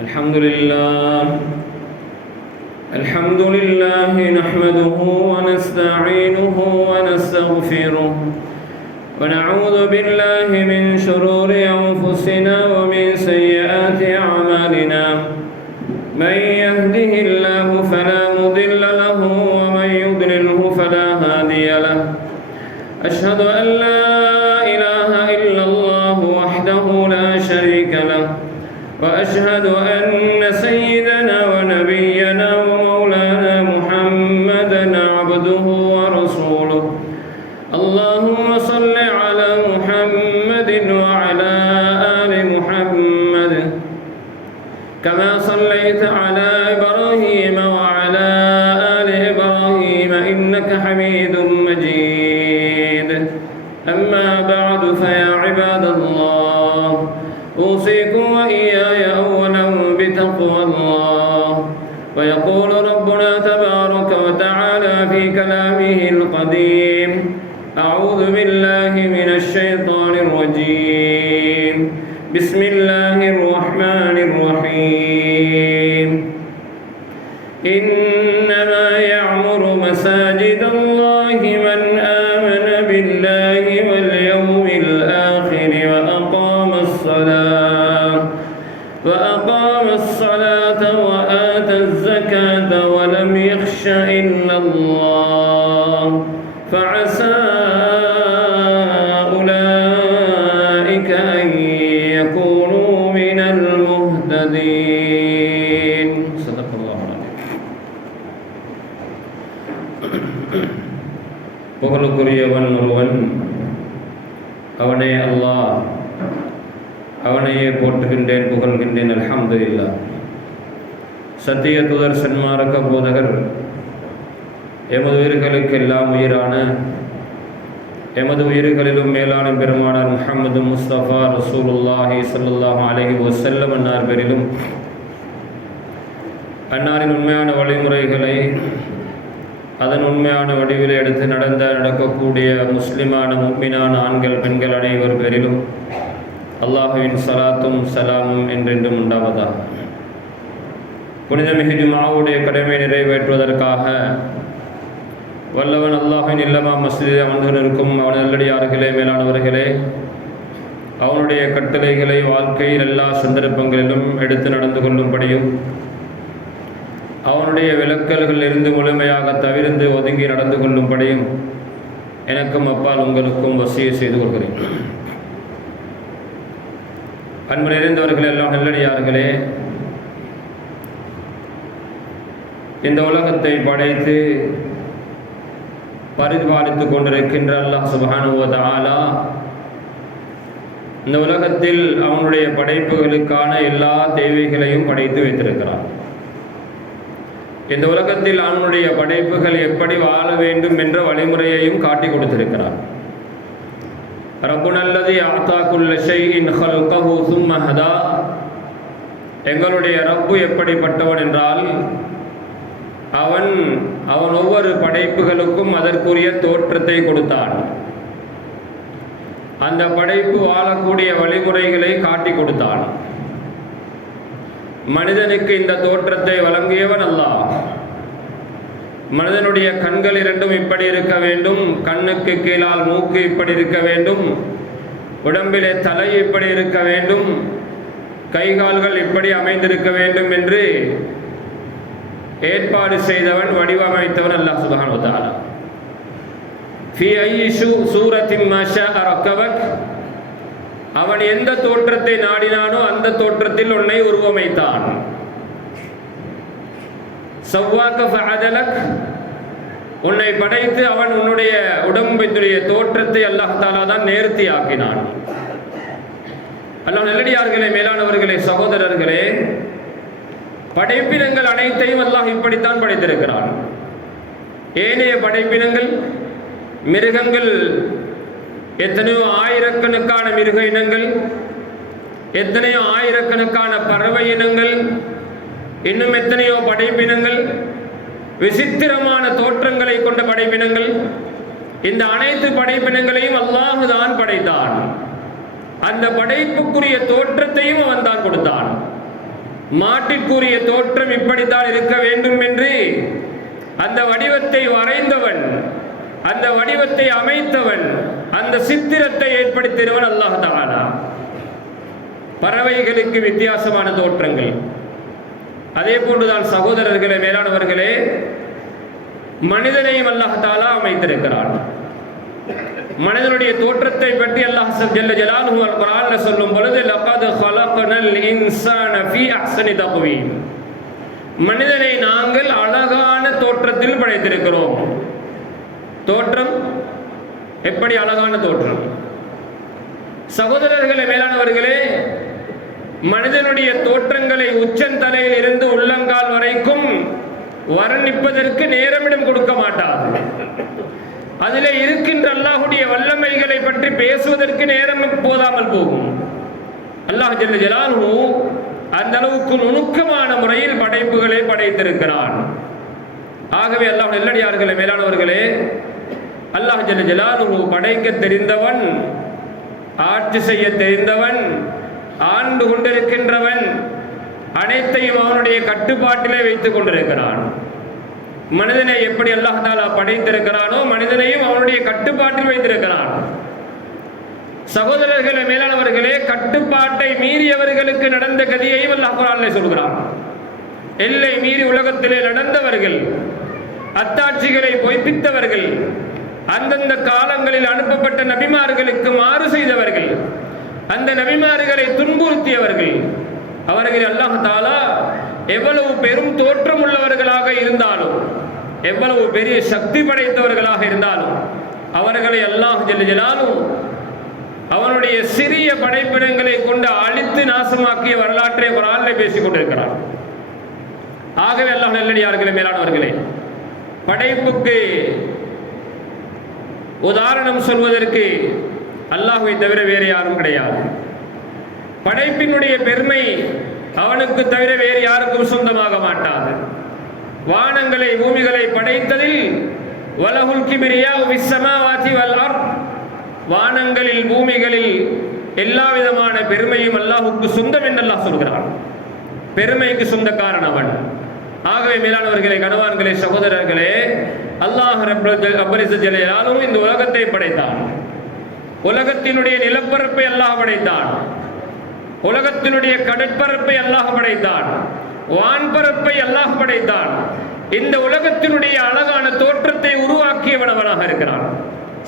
الحمد لله نحمده ونستعينه ونستغفره ونعوذ بالله من شرور أنفسنا ومن سيئات أعمالنا من يهده الله فلا مضل له ومن يضلله فلا هادي له أشهد أن لا إله إلا الله وحده لا شريك له وأشهد أن سيدنا ونبينا ومولانا محمدا عبده ورسوله اللهم صل على محمد وعلى آل محمد كما صليت على إبراهيم وعلى آل إبراهيم إنك حميد مجيد أما بعد فيا عباد الله أوصيكم وإياي أولا بتقوى الله ويقول ربنا تبارك وتعالى في كلامه القديم أعوذ بالله من الشيطان الرجيم بسم الله الرحمن الرحيم إنما يعمر مساجد الله من آمن بالله واليوم الآخر وأقام الصلاة وآتى الزكاة ولم يخش إلا الله فعسى أولئك أن يكونوا من المهتدين صدق الله العظيم. புகழுக்குரியவன் ஒருவன், அவனே அல்லாஹ், அவனையே போற்றுகின்றேன், புகழ்கின்றேன். அல்ஹம்துலில்லாஹ். சத்திய தூதர் சன்மார்க்க போதகர், எமது உயிர்களுக்கு எல்லாம் உயிரான, எமது உயிர்களிலும் மேலான பெருமானார் முஹம்மது முஸ்தபா ரசூலுல்லாஹி ஸல்லல்லாஹு அலைஹி வஸல்லம் அன்னார் பேரிலும், அன்னாரின் உண்மையான வழிமுறைகளை அதன் உண்மையான வடிவில் எடுத்து நடக்கக்கூடிய முஸ்லிமான முஃமினான ஆண்கள் பெண்கள் அனைவர் பேரிலும் அல்லாஹுவின் சலாத்தும் சலாமும் என்றென்றும் உண்டாவதாக. புனிதமிகு ஜும்ஆவுடைய கடமை நிறைவேற்றுவதற்காக வல்லவன் அல்லாஹின் இல்லமா மஸ்ஜிதில் அமர்ந்து இருக்கும் அவன் நல்லடியார்களே, மேலானவர்களே, அவனுடைய கட்டளைகளை வாழ்க்கையில் எல்லா சந்தர்ப்பங்களிலும் எடுத்து நடந்து கொள்ளும்படியும், அவனுடைய விலக்கல்கள் இருந்து முழுமையாக தவிர்த்து ஒதுங்கி நடந்து கொள்ளும்படியும் எனக்கும் அப்பால் உங்களுக்கும் வசிய செய்து கொள்கிறேன். அன்பு நிறைந்தவர்கள் எல்லாம் நல்லடியார்களே, இந்த உலகத்தை படைத்து பரிபாலித்து கொண்டிருக்கின்ற அல்லாஹ் சுப்ஹானஹு வ தஆலா இந்த உலகத்தில் அவனுடைய படைப்புகளுக்கான எல்லா தேவைகளையும் படைத்து வைத்திருக்கிறார். இந்த உலகத்தில் அவனுடைய படைப்புகள் எப்படி வாழ வேண்டும் என்ற வழிமுறையையும் காட்டி கொடுத்திருக்கிறார். ரப்புனல்லதி அஅதா குல்ல ஷைஇன் ஹல்கஹு சும்ம ஹதா. எங்களுடைய ரப்பு எப்படிப்பட்டவன் என்றால், அவன் ஒவ்வொரு படைப்புகளுக்கும் அதற்குரிய தோற்றத்தை கொடுத்தான். அந்த படைப்பு வாழக்கூடிய வழிமுறைகளை காட்டி கொடுத்தான். மனிதனுக்கு இந்த தோற்றத்தை வழங்கியவன் அல்லாஹ். மனிதனுடைய கண்கள் இரண்டும் இப்படி இருக்க வேண்டும், கண்ணுக்கு கீழால் மூக்கு இப்படி இருக்க வேண்டும், உடம்பிலே தலை இப்படி இருக்க வேண்டும், கைகால்கள் இப்படி அமைந்திருக்க வேண்டும் என்று ஏற்பாடு செய்தவன், வடிவமைத்தவன் அல்லாஹ் சுப்ஹானஹு வ தஆலா. ஃபீ ஐயி சூரத்தின் மா ஷாஅ ரக்கபக். அவன் எந்த தோற்றத்தை நாடினானோ அந்த தோற்றத்தில் உன்னை உருவமைத்தான். சவ்வாக ஃபஅதலக். உன்னை படைத்து அவன் உன்னுடைய உடம்பினுடைய தோற்றத்தை அல்லாஹ் தஆலா தான் நேர்த்தி ஆக்கினான். அல்லாஹ் நல்லடியார்களே, மேலானவர்களே, சகோதரர்களே, படைப்பினங்கள் அனைத்தையும் அல்லாஹ் இப்படித்தான் படைத்திருக்கிறான். ஏனைய படைப்பினங்கள், மிருகங்கள், எத்தனையோ ஆயிரக்கணக்கான மிருக இனங்கள், எத்தனையோ ஆயிரக்கணக்கான பறவை இனங்கள், இன்னும் எத்தனையோ படைப்பினங்கள், விசித்திரமான தோற்றங்களை கொண்ட படைப்பினங்கள். இந்த அனைத்து படைப்பினங்களையும் அல்லாஹ் தான் படைத்தான். அந்த படைப்புக்குரிய தோற்றத்தையும் அவன் தான் கொடுத்தான். மாட்டிற்குரிய தோற்றம் இப்படித்தான் இருக்க வேண்டும் என்று அந்த வடிவத்தை வரைந்தவன், அந்த வடிவத்தை அமைத்தவன், அந்த சித்திரத்தை ஏற்படுத்தியவன் அல்லாஹ் தஆலா. பறவைகளுக்கு வித்தியாசமான தோற்றங்கள். அதே போன்றுதான் சகோதரர்களே, மேலானவர்களே, மனிதனையும் அல்லாஹ் தஆலா அமைத்திருக்கிறான். மனிதனுடைய தோற்றத்தை பற்றி அல்லாஹ் ஜல்ல ஜலாலுஹு குர்ஆன்ல சொல்லும் பொழுது லகத் ஹலக்னல் இன்சான ஃபீ அஹ்ஸனி தக்வீம், மனிதனை நாங்கள் அழகான தோற்றத்தில் படைத்திருக்கிறோம். தோற்றம் எப்படி அழகான தோற்றம்! சகோதரர்களே, மேலானவர்களே, மனிதனுடைய தோற்றங்களை உச்சந்தலையில் இருந்து உள்ளங்கால் வரைக்கும் வர்ணிப்பதற்கு நேரமிடம் கொடுக்க மாட்டாது. அதிலே இருக்கின்ற அல்லாஹ்வுடைய வல்லமைகளை பற்றி பேசுவதற்கு நேரம் போதாமல் போகும். அல்லாஹ் ஜல்ல ஜலாலுஹு அந்த அளவுக்கு நுணுக்கமான முறையில் படைப்புகளை படைத்திருக்கிறான். ஆகவே அல்லாஹ் நல்லடியார்களே, மேலானவர்களே, அல்லாஹ் ஜல்ல ஜலாலுஹு படைக்க தெரிந்தவன், ஆட்சி செய்ய தெரிந்தவன், ஆண்டு கொண்டிருக்கின்றவன், அனைத்தையும் அவனுடைய கட்டுப்பாட்டிலே வைத்துக் கொண்டிருக்கிறான். மனிதனை எப்படி அல்லாஹ் தஆலா படைத்திருக்கிறானோ மனிதனையும் அவனுடைய கட்டுப்பாட்டில் வைத்திருக்கிறான். சகோதரர்களே, மேலானவர்களே, கட்டுப்பாட்டை மீறியவர்களுக்கு நடந்த கதியையும் அல்லாஹ் குர்ஆனிலே சொல்கிறான். எல்லை மீறி உலகத்திலே நடந்தவர்கள், அத்தாட்சிகளை பொய்ப்பித்தவர்கள், அந்தந்த காலங்களில் அனுப்பப்பட்ட நபிமார்களுக்கு மாறு செய்தவர்கள், அந்த நபிமார்களை துன்புறுத்தியவர்கள், அவர்கள் அல்லாஹ் தஆலா எவ்வளவு பெரும் தோற்றம் உள்ளவர்களாக இருந்தாலும், எவ்வளவு பெரிய சக்தி படைத்தவர்களாக இருந்தாலும், அவர்களை அல்லாஹ் ஜல்ல ஜலாலுஹு அவனுடைய சிறிய படைப்பிடங்களை கொண்டு அழித்து நாசமாக்கிய வரலாற்றை குர்ஆனிலே பேசிக் கொண்டிருக்கிறார். ஆகவே அல்லாஹ் நல்லடியார்களே, மேலானவர்களே, படைப்புக்கு உதாரணம் சொல்வதற்கு அல்லாஹ்வை தவிர வேறு யாரும் கிடையாது. படைப்பினுடைய பெருமை அவனுக்கு தவிர வேறு யாருக்கும் சொந்தமாக மாட்டாது. வானங்களை பூமிகளை படைத்ததில் வலஹுல் கிப்ரியாஉ ஃபிஸ்ஸமாவாதி வல் அர்த், வானங்களில் பூமிகளில் எல்லா விதமான பெருமையும் அல்லாஹ்வுக்கு சொந்தம் என்று அல்லாஹ் சொல்கிறான். பெருமைக்கு சொந்தக்காரன் அவன். ஆகவே மேலானவர்களே, கனவான்களே, சகோதரர்களே, அல்லாஹ் ரப்பல் இஸ்ஸத் ஜலாலுஹு இந்த உலகத்தை படைத்தான். உலகத்தினுடைய நிலப்பரப்பை அல்லாஹ் படைத்தான். உலகத்தினுடைய கடற்பரப்பை அல்லாஹ் படைத்தான். வான்பரப்பை அல்லாஹ் படைத்தான். இந்த உலகத்தினுடைய அழகான தோற்றத்தை உருவாக்கியவன் அவனாக இருக்கிறான்.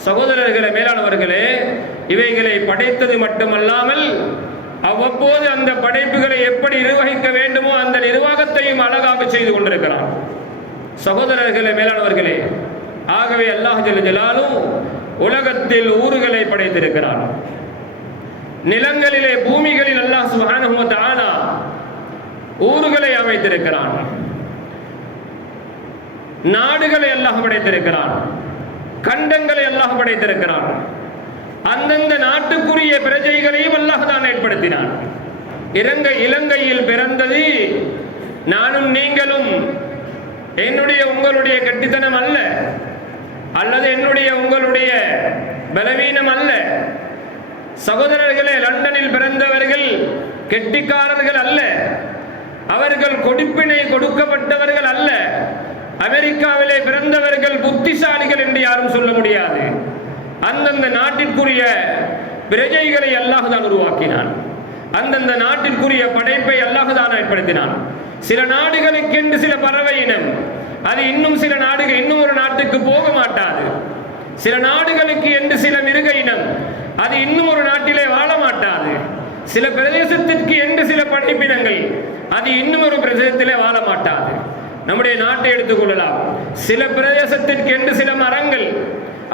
சகோதரர்களே, மேலானவர்களே, இவைகளை படைத்தது மட்டுமல்லாமல் அவ்வப்போது அந்த படைப்புகளை எப்படி நிர்வகிக்க வேண்டுமோ அந்த நிர்வாகத்தையும் அழகாக செய்து கொண்டிருக்கிறான். சகோதரர்களே, மேலானவர்களே, ஆகவே அல்லாஹ் ஜல்ல ஜலாலுஹு உலகத்தில் ஊர்களை படைத்திருக்கிறான். நிலங்களிலே பூமிகளில் அல்லாஹ் சுப்ஹானஹு வ தஆலா ஊர்களை அமைத்திருக்கிறான். நாடுகளை அல்லாஹ் படைத்திருக்கிறான். கண்டங்களை அல்லாஹ் படைத்திருக்கிறான். அந்தந்த நாட்டுக்குரிய பிரஜைகளையும் அல்லாஹ் தான் ஏற்படுத்தினான். இலங்கையில் பிறந்தது நானும் நீங்களும் என்னுடைய உங்களுடைய கெட்டித்தனம் அல்ல, அல்லது என்னுடைய உங்களுடைய பலவீனம் அல்ல. சகோதரர்களே, லண்டனில் பிறந்தவர்கள் கெட்டிக்காரர்கள் அல்ல, அவர்கள் கொடுப்பினை கொடுக்கப்பட்டவர்கள் அல்ல. அமெரிக்காவிலே பிறந்தவர்கள் புத்திசாலிகள் என்று யாரும் சொல்ல முடியாது. அந்தந்த நாட்டிற்குரிய பிரஜைகளை அல்லாஹ் தான் உருவாக்கினான். அந்தந்த நாட்டிற்குரிய படைப்பை அல்லாஹ் தான் ஏற்படுத்தினான். சில நாடுகளுக்கென்று சில பறவை இனம், அது இன்னும் சில நாடுகள் இன்னும் ஒரு நாட்டுக்கு போக மாட்டாது. சில நாடுகளுக்கு என்று சில மிருக இனம், அது இன்னும் ஒரு நாட்டிலே வாழ மாட்டாது. சில பிரதேசத்திற்கு என்று சில படைப்பினங்கள், அது இன்னும் ஒரு பிரதேசத்திலே வாழ மாட்டாது. நம்முடைய நாட்டை எடுத்துக்கொள்ளலாம். சில பிரதேசத்திற்கு என்று சில மரங்கள்,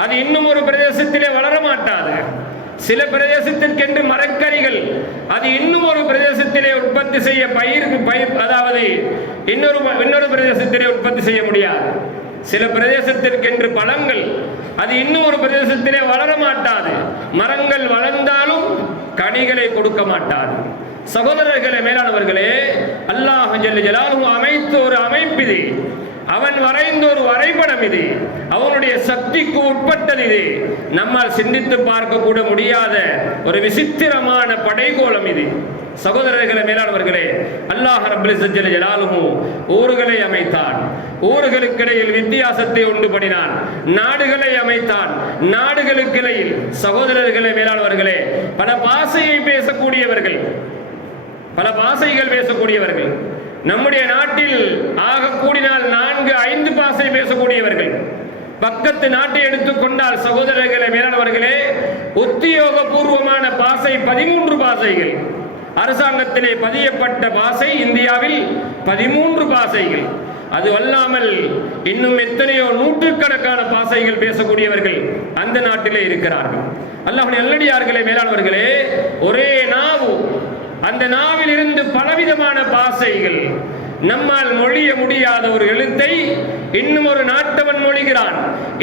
அது இன்னும் ஒரு பிரதேசத்திலே வளர மாட்டாது. சில பிரதேசத்திற்கென்று மரக்கறிகள், அது இன்னும் ஒரு பிரதேசத்திலே உற்பத்தி செய்ய பயிர் அதாவது இன்னொரு பிரதேசத்திலே உற்பத்தி செய்ய முடியாது. சில பிரதேசத்திற்கென்று பழங்கள், அது இன்னும் ஒரு பிரதேசத்திலே வளர மாட்டாது. மரங்கள் வளர்ந்தாலும் கனிகளை கொடுக்க மாட்டாது. சகோதரர்களே, மேலானவர்களே, அல்லாஹ் ஜல்ல ஜலாலுஹு அமைத்த ஒரு அமைப்பு இது. அவன் வரைந்த ஒரு வரைபடம் இது, அவனுடைய சக்திக்கு உட்பட்டது இது. நம்மால் சிந்தித்து பார்க்க கூட முடியாத ஒரு விசித்திரமான படைகோளம் இது. சகோதரர்களே, மேலானவர்களே, அல்லாஹ் ரப்பல் இஸ்ஸத் ஜல்ல ஜலாலுஹு ஊர்களை அமைத்தான், ஊர்களுக்கிடையில் வித்தியாசத்தை உண்டு பண்ணினான். நாடுகளை அமைத்தான், நாடுகளுக்கிடையில் சகோதரர்களே, மேலானவர்களே, பல பாஷையை பேசக்கூடியவர்கள், பல பாஷைகள் பேசக்கூடியவர்கள். நம்முடைய நாட்டில் ஆக கூடினால் 4-5 பாஷை பேசக்கூடியவர்கள். பக்கத்து நாட்டை எடுத்துக்கொண்டால் சகோதரர்களே, மேலானவர்களே, உத்தியோகபூர்வமான பாஷை 13 பாஷைகள். அரசாங்கத்திலே பதியப்பட்ட பாஷை இந்தியாவில் 13 பாஷைகள். அது அல்லாமல் இன்னும் எத்தனையோ நூற்றுக்கணக்கான பாஷைகள் பேசக்கூடியவர்கள் அந்த நாட்டிலே இருக்கிறார்கள். அல்லாஹ்வுடைய நல்லடியார்களே, மேலானவர்களே, ஒரே நாவு, அந்த நாவில் இருந்து பலவிதமான பாஷைகள். நம்மால் மொழிய முடியாத ஒரு எழுத்தை இன்னும் ஒரு நாட்டவன் மொழிகிறான்,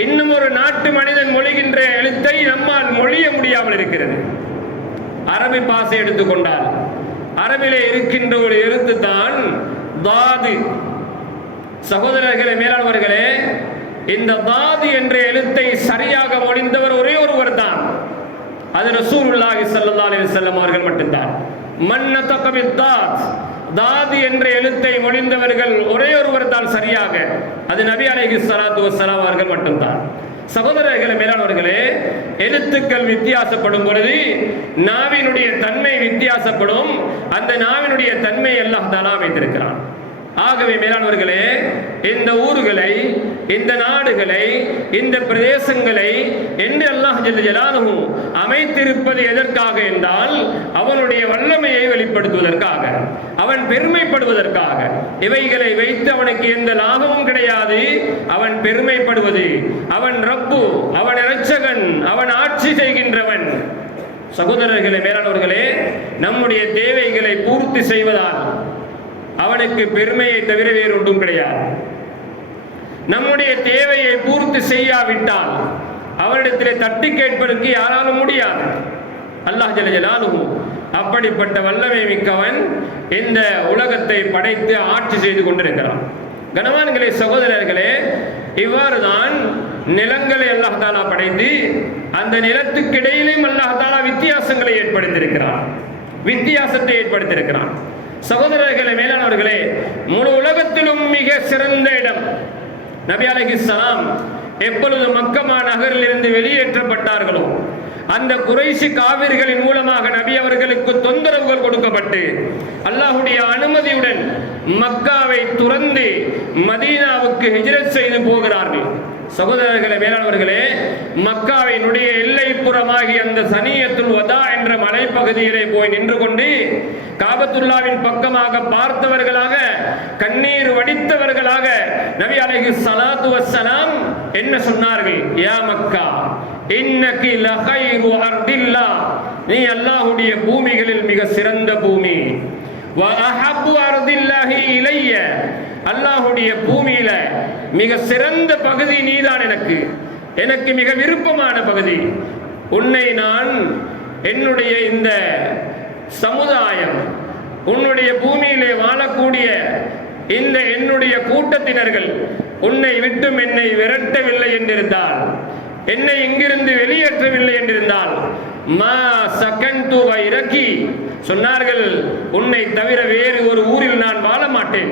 இன்னும் ஒரு நாட்டு மனிதன் மொழிகின்ற எழுத்தை நம்மால் மொழிய முடியாமல் இருக்கிறது. அரபி பாஷை எடுத்துக்கொண்டால் அரபிலே இருக்கின்ற ஒரு எழுத்து தான் தாது. சகோதரர்களே, மேலானவர்களே, இந்த தாது என்ற எழுத்தை சரியாக மொழிந்தவர் ஒரே ஒருவர் தான், அது ரசூலுல்லாஹி ஸல்லல்லாஹு அலைஹி வஸல்லம் அவர்கள் மட்டும்தான். மன்னதக பித்தாத், தாது என்ற எழுத்தை மொழிந்தவர்கள் ஒரே ஒருவர் தான் சரியாக, அது நபி அலைஹிஸ்ஸலாத்து வஸ்ஸலாம் அவர்கள் மட்டும்தான். சகோதரர்களே, மேலானவர்களே, எழுத்துக்கள் வித்தியாசப்படும் பொழுது நாவினுடைய தன்மை வித்தியாசப்படும். அந்த நாவினுடைய தன்மை அல்லாஹ் தஆலா வைத்திருக்கிறான். ஆகவே மேலானவர்களே, இந்த ஊர்களை, இந்த நாடுகளை, இந்த பிரதேசங்களை என்று அல்லாஹ் ஜல்ல ஜலாலுஹு அமைத்திருப்பது எதற்காக என்றால் அவனுடைய வல்லமையை வெளிப்படுத்துவதற்காக, அவன் பெருமைப்படுவதற்காக. இவைகளை வைத்து அவனுக்கு எந்த லாபமும் கிடையாது. அவன் பெருமைப்படுவது, அவன் ரப்பு, அவன் இரட்சகன், அவன் ஆட்சி செய்கின்றவன். சகோதரர்களே, மேலானவர்களே, நம்முடைய தேவைகளை பூர்த்தி செய்வதால் அவனுக்கு பெருமையை தவிர வேறு ஒன்றும் கிடையாது. நம்முடைய தேவையை பூர்த்தி செய்யாவிட்டால் அவரிடத்திலே தட்டி கேட்பதற்கு யாராலும் முடியாது. அல்லாஹ் ஜல்ல ஜலாலுஹு அப்படிப்பட்ட வல்லமை மிக்கவன் இந்த உலகத்தை படைத்து ஆட்சி செய்து கொண்டிருக்கிறான். கனவான்களே, சகோதரர்களே, இவ்வாறுதான் நிலங்களை அல்லாஹ் தஆலா படைத்து அந்த நிலத்துக்கு இடையிலும் அல்லாஹ் தஆலா வித்தியாசங்களை ஏற்படுத்தியிருக்கிறான், வித்தியாசத்தை ஏற்படுத்தியிருக்கிறான். சகோதரர்களே, மேலானவர்களே, முழு உலகத்திலும் மிக சிறந்த இடம். நபி அலைஹிஸ்ஸலாம் எப்பொழுது மக்கமா நகரில் இருந்து வெளியேற்றப்பட்டார்களோ அந்த குறைஷி காவிர்களின் மூலமாக நபி அவர்களுக்கு தொந்தரவுகள் கொடுக்கப்பட்டு அல்லாஹ்வுடைய அனுமதியுடன் மக்காவை துறந்து மதீனாவுக்கு ஹிஜ்ரத் செய்து போகிறார்கள். சகோதரர்களே, மேலானவர்களே, மக்காவினுடைய எல்லைப்புறமாகி அந்த சனியத்துல் வதா என்ற மலைப்பகுதியிலே போய் நின்று கொண்டு காபத்துல்லாவின் பக்கமாக பார்த்தவர்களாக, கண்ணீர் வடித்தவர்களாக நபி அலைஹிஸ்ஸலாத்து வஸ்ஸலாம் என்ன சொன்னார்கள்? யா மக்கா, இன்னகி லகைரு அர்தில்லாஹ், நீ அல்லாஹ்வுடைய பூமிகளில் மிக சிறந்த பூமி. வ அஹப்பு அர்தில்லாஹி இலைய, அல்லாஹ்வுடைய பூமியில மிக சிறந்த பகுதி நீதான் எனக்கு மிக விருப்பமான பகுதி. உன்னை நான், என்னுடைய இந்த சமுதாயம், உன்னுடைய பூமியிலே வாழக்கூடிய இந்த என்னுடைய கூட்டத்தினர்கள் உன்னை விட்டும் என்னை விரட்டவில்லை என்றிருந்தால், என்னை இங்கிருந்து வெளியேற்றவில்லை என்றிருந்தால், மா சகன்து வைரகி, சொன்னார்கள், உன்னை தவிர வேறு ஒரு ஊரில் நான் வாழ மாட்டேன்,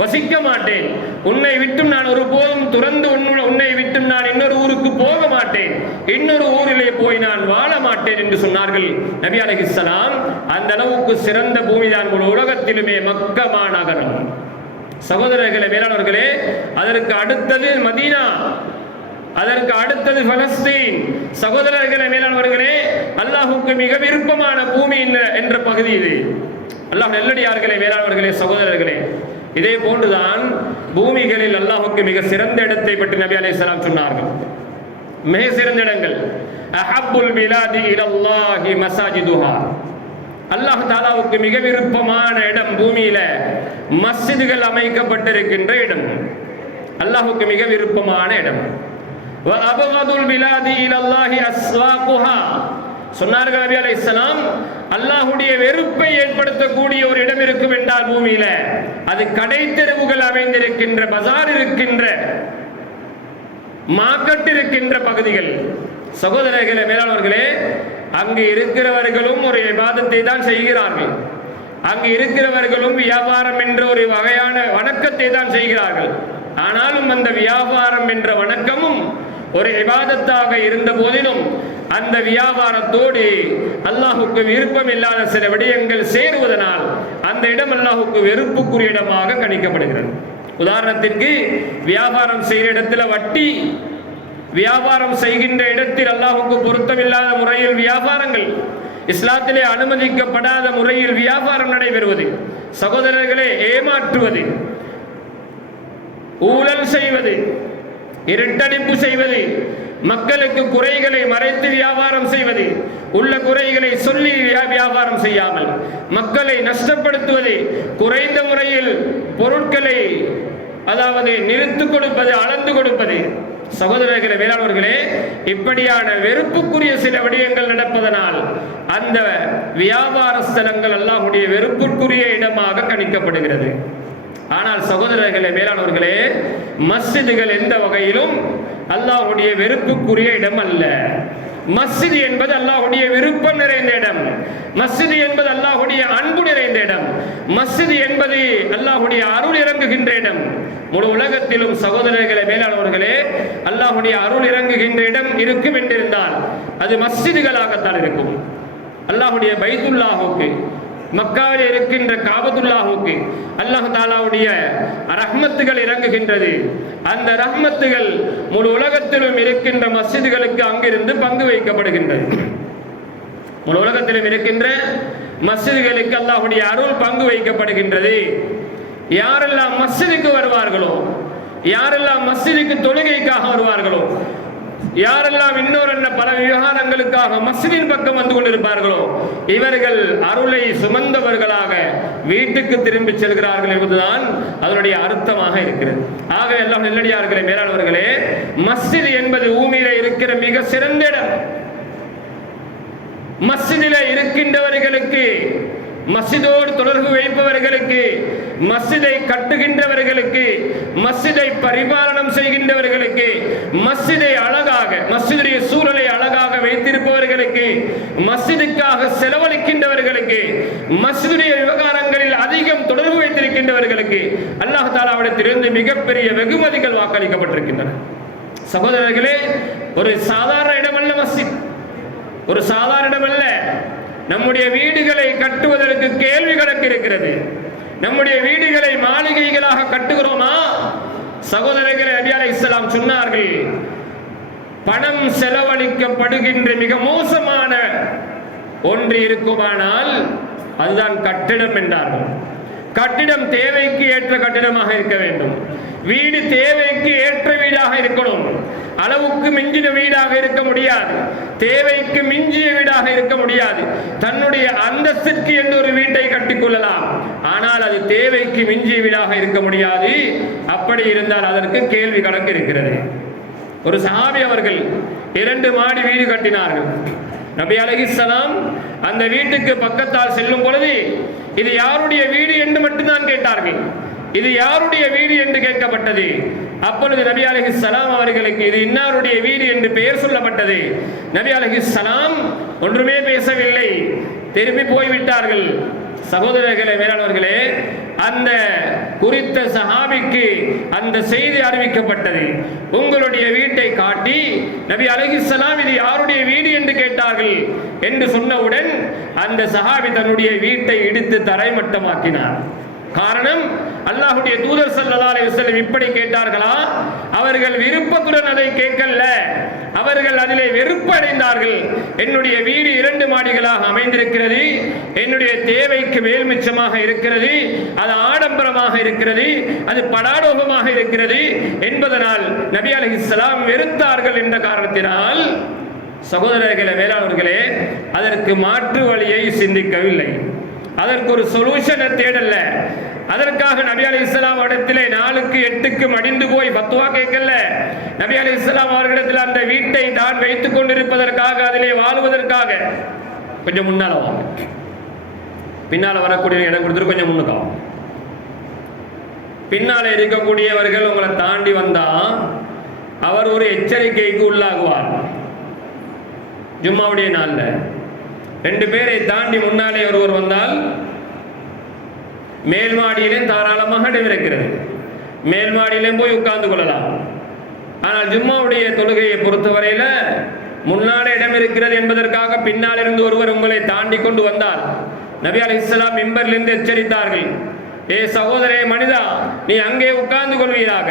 வசிக்க மாட்டேன். உன்னை விட்டும் நான் ஒருபோதும் துறந்து உன்னை விட்டும் நான் இன்னொரு ஊருக்கு போக மாட்டேன், இன்னொரு ஊரிலே போய் நான் வாழ மாட்டேன் என்று சொன்னார்கள் நபி அலைஹிஸ்ஸலாம். அந்த அளவுக்கு சிறந்த பூமிதான் முழு உலகத்திலுமே மக்கமா நகரம். சகோதரர்களே, மேலானவர்களே, அதற்கு அடுத்தது மதீனா, அதற்கு அடுத்தது பலஸ்தீன். சகோதரர்களே, மேலானவர்களே, அல்லாஹ்வுக்கு மிக விருப்பமான பூமி என்ற பகுதி இது. அல்லாஹ் நல்லடியார்களே, மேலானவர்களே, சகோதரர்களே, இதே போன்றுதான் பூமிகளில் அல்லாஹ்வுக்கு மிக சிறந்த இடத்தை பற்றி நபி அலைஹிஸ்ஸலாம் சொன்னார்கள். மிக சிறந்த இடங்கள், அஹப்புல் பிலாதி இலல்லாஹி மஸாஜிதுஹா, அல்லாஹ் தஆலாவுக்கு மிக விருப்பமான இடம் பூமியில மஸ்ஜிதுகள் அமைக்கப்பட்டிருக்கின்ற இடம், அல்லாஹ்வுக்கு மிக விருப்பமான இடம். வ அபகதுல் பிலாதி இலல்லாஹி அஸ்வாகுஹா, சொன்னார்கள் நபி அலைஹிஸ்ஸலாம், அல்லாஹ்வுடைய வெறுப்பை ஏற்படுத்தக்கூடிய ஒரு இடம் இருக்கும் என்றால் பூமியில அது கடை தெருவுகள் அமைந்திருக்கின்ற, பஜார் இருக்கின்ற, மார்க்கெட் இருக்கின்ற பகுதிகள். சகோதரர்களே, மேலாளர்களே, அங்கு இருக்கிறவர்களும் ஒரு இபாதத்தை தான் செய்கிறார்கள். அங்கு இருக்கிறவர்களும் வியாபாரம் என்ற ஒரு வகையான வணக்கத்தை தான் செய்கிறார்கள். ஆனாலும் அந்த வியாபாரம் என்ற வணக்கமும் ஒரு இபாதத்தாக இருந்த போதிலும் அந்த வியாபாரத்தோடு அல்லாஹுக்கு விருப்பம் இல்லாத சில விடயங்கள் சேருவதனால் அந்த இடம் அல்லாஹுக்கு வெறுப்புக்குரிய இடமாக கணிக்கப்படுகிறது. உதாரணத்திற்கு, வியாபாரம் செய்கிற இடத்துல வட்டி, வியாபாரம் செய்கின்ற இடத்தில் அல்லாஹுக்கு பொருத்தமில்லாத முறையில் வியாபாரங்கள், இஸ்லாத்திலே அனுமதிக்கப்படாத முறையில் வியாபாரம் நடைபெறுவது, சகோதரர்களே ஏமாற்றுவது, ஊழல் செய்வது, இருட்டடிப்பு செய்வது, மக்களுக்கு குறைகளை மறைத்து வியாபாரம் செய்வது, உள்ள குறைகளை சொல்லி வியாபாரம் செய்யாமல் மக்களை நஷ்டப்படுத்துவது, குறைந்த முறையில் பொருட்களை அதாவது நிறுத்து கொடுப்பது, அளந்து கொடுப்பது. சகோதரர்களே, வேளாண்வர்களே, இப்படியான வெறுப்புக்குரிய சில விடயங்கள் நடப்பதனால் அந்த வியாபார ஸ்தலங்கள் அல்லாஹ்வுடைய வெறுப்புக்குரிய இடமாக கணிக்கப்படுகிறது. ஆனால் சகோதரர்களே, மேலானவர்களே, மஸ்ஜிதுகள் எந்த வகையிலும் அல்லாஹ்வுடைய வெறுப்புக்குரிய இடம் அல்ல. மஸ்ஜித் என்பது அல்லாஹ்வுடைய விருப்பம் நிறைந்த இடம். மஸ்ஜித் என்பது அல்லாஹ்வுடைய அன்பு நிறைந்த இடம். மஸ்ஜித் என்பது அல்லாஹ்வுடைய அருள் இறங்குகின்ற இடம். முழு உலகத்திலும் சகோதரர்களே, மேலானவர்களே, அல்லாஹ்வுடைய அருள் இறங்குகின்ற இடம் இருக்கும் என்றிருந்தால் அது மஸ்ஜிதுகளாகத்தான் இருக்கும். அல்லாஹ்வுடைய பைத்துல்லாஹுக்கு, மக்காவில் இருக்கின்ற காபத்துல்லாஹுக்கு அல்லாஹ் தாலாவுடைய ரஹ்மத்துகள் இறங்குகின்றது. அந்த ரஹ்மத்துகள் முழு உலகத்திலும் இருக்கின்ற மஸ்ஜிதுகளுக்கு அங்கிருந்து பங்கு வைக்கப்படுகின்றது. முழு உலகத்திலும் இருக்கின்ற மஸ்ஜிதுகளுக்கு அல்லாஹ்வுடைய அருள் பங்கு வைக்கப்படுகின்றது. யாரெல்லாம் மஸ்ஜிதுக்கு வருவார்களோ, யாரெல்லாம் மஸ்ஜிதுக்கு தொழுகைக்காக வருவார்களோ, யாரெல்லாம் இன்னொரு பல விவகாரங்களுக்காக மஸ்ஜிதின் பக்கம் வந்து கொண்டிருப்பார்களோ, இவர்கள் அருளை சுமந்தவர்களாக வீட்டுக்கு திரும்பி செல்கிறார்கள் என்பதுதான் அதனுடைய அர்த்தமாக இருக்கிறது. ஆக எல்லாம் நெல்லடியார்களே, மேலானவர்களே, மஸ்ஜித் என்பது பூமியில இருக்கிற மிக சிறந்த இடம். மஸ்ஜிதில இருக்கின்றவர்களுக்கு, மஸ்ஜிதோடு தொடர்பு வைப்பவர்களுக்கு, மஸ்ஜிதை கட்டுகின்றவர்களுக்கு, மஸ்ஜிதை பரிபாலனம் செய்கின்றவர்களுக்கு, மஸ்ஜிதை அழகாக, மஸ்ஜிதுடைய சூழலை அழகாக வைத்திருப்பவர்களுக்கு, மஸ்ஜிதுக்காக செலவழிக்கின்றவர்களுக்கு, மஸ்ஜிதுடைய விவகாரங்களில் அதிகம் தொடர்பு வைத்திருக்கின்றவர்களுக்கு அல்லாஹ் தஆலாவிடத்திலிருந்து மிகப்பெரிய வெகுமதிகள் வாக்களிக்கப்பட்டிருக்கின்றன. சகோதரர்களே, ஒரு சாதாரண இடமல்ல மஸ்ஜித், ஒரு சாதாரண இடமல்ல. நம்முடைய வீடுகளை கட்டுவதற்கு கேள்வி கணக்கு இருக்கிறது. நம்முடைய வீடுகளை மாளிகைகளாக கட்டுகிறோமா? சகோதரர்களே, நபி அலைஹிஸ்ஸலாம் சொன்னார்கள், பணம் செலவழிக்கப்படுகின்ற மிக மோசமான ஒன்று இருக்குமானால் அதுதான் கட்டிடம் என்றார்கள். கட்டிடம் தேவைக்கு ஏற்ற கட்டிடமாக இருக்க வேண்டும். வீடு தேவைக்கு ஏற்ற வீடாக இருக்கணும். அளவுக்கு மிஞ்சின வீடாக இருக்க முடியாது. தேவைக்கு மிஞ்சிய வீடாக இருக்க முடியாது. தன்னுடைய அந்தஸ்திற்கு என்று ஒரு வீட்டை கட்டிக்கொள்ளலாம். ஆனால் அது தேவைக்கு மிஞ்சிய வீடாக இருக்க முடியாது. அப்படி இருந்தால் அதற்கு கேள்வி கணக்கு இருக்கிறது. ஒரு சஹாபி அவர்கள் 2 மாடி வீடு கட்டினார்கள். நபி அலைஹிஸ்ஸலாம் அந்த வீட்டுக்கு பக்கத்தால் செல்லும் பொழுது இது யாருடைய வீடு என்று மட்டும்தான் கேட்டார்கள். இது யாருடைய வீடு என்று கேட்கப்பட்டது. அப்பொழுது நபி அலைஹிஸ்ஸலாம் அவர்களுக்கு இது இன்னாருடைய வீடு என்று பெயர் சொல்லப்பட்டது. நபி அலைஹிஸ்ஸலாம் ஒன்றுமே பேசவில்லை, திரும்பி போய்விட்டார்கள். சகோதரர்களே, மேலானவர்களே, அந்த குறித்த சஹாபிக்கு அந்த செய்தி அறிவிக்கப்பட்டது. உங்களுடைய வீட்டை காட்டி நபி அலைஹிஸ்ஸலாம் இது யாருடைய வீடு என்று கேட்டார்கள் என்று சொன்னவுடன் அந்த சஹாபி தன்னுடைய வீட்டை இடித்து தரைமட்டமாக்கினார். காரணம், அல்லாஹ்வுடைய தூதர் ஸல்லல்லாஹு அலைஹி வஸல்லம் இப்படி கேட்டார்களா? அவர்கள் விருப்பத்துடன் அதை கேட்கல, அவர்கள் அதிலே வெறுப்பு அடைந்தார்கள். என்னுடைய வீடு 2 மாடிகளாக அமைந்திருக்கிறது, என்னுடைய தேவைக்கு மேல் மிச்சமாக இருக்கிறது, அது ஆடம்பரமாக இருக்கிறது, அது படாடோகமாக இருக்கிறது என்பதனால் நபி அலைஹிஸ்ஸலாம் வெறுத்தார்கள் என்ற காரணத்தினால் சகோதரர்களே, வேளாளர்களே, அதற்கு மாற்று வழியை சிந்திக்கவில்லை. அதற்கு ஒரு சொல்யூஷனை தேடல. அதற்காக நபி அலைஹிஸ்ஸலாம் இடத்திலே 4க்கு 8க்கு மடிந்து போய் பத்துவா கேட்கல. நபி அலைஹிஸ்ஸலாம் அவர்களிடத்தில் அந்த வீட்டை தான் வைத்துக் கொண்டிருப்பதற்காக, அதிலே வாழுவதற்காக கொஞ்சம் முன்னால வாங்க, பின்னால வரக்கூடிய இடம் கொடுத்துட்டு கொஞ்சம் முன்னுக்காகும். பின்னால இருக்கக்கூடியவர்கள் உங்களை தாண்டி வந்தா அவர் ஒரு எச்சரிக்கைக்கு உள்ளாகுவார். ஜும்மாவுடைய நாள்ல 2 பேரை தாண்டி முன்னாலே ஒருவர் வந்தால் மேல் மாடியிலே தாராளமாக இடம் இருக்கிறது, மேல் மாடியிலே போய் உட்கார்ந்து கொள்ளலாம். ஆனால் ஜும்மாவுடைய தொழுகையை பொறுத்தவரையில முன்னாலே இடம் இருக்கிறது என்பதற்காக பின்னால் இருந்து ஒருவர் உங்களை தாண்டி கொண்டு வந்தால் நபி அலைஹிஸ்ஸலாம் மிம்பரிலிருந்து எச்சரித்தார்கள், ஏ சகோதரே மனிதா, நீ அங்கே உட்கார்ந்து கொள்வீராக,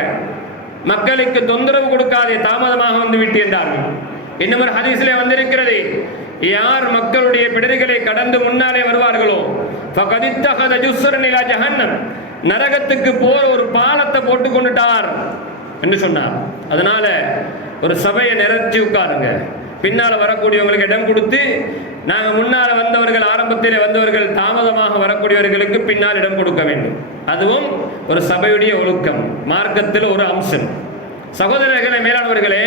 மக்களுக்கு தொந்தரவு கொடுக்காதே, தாமதமாக வந்து விட்டு என்றார்கள். இன்னும் ஒரு ஹதீஸிலே வந்திருக்கிறது, யார் மக்களுடைய பிடரிகளை கடந்து முன்னாலே வருவார்களோ ஃபகதித்தஹத ஜுஸ்ரன் இலா ஜஹன்னம், நரகத்துக்கு போற ஒரு பாலத்தை போட்டு கொண்டுட்டார் என்று சொன்னார். அதனால ஒரு சபையை நிறைச்சி உட்காருங்க, பின்னால வரக்கூடியவங்களுக்கு இடம் கொடுத்து, நாங்கள் முன்னால வந்தவர்கள், ஆரம்பத்தில் வந்தவர்கள், தாமதமாக வரக்கூடியவர்களுக்கு பின்னால் இடம் கொடுக்க வேண்டும். அதுவும் ஒரு சபையுடைய ஒழுக்கம், மார்க்கத்தில் ஒரு அம்சம். சகோதரர்களே, மேலானவர்களே,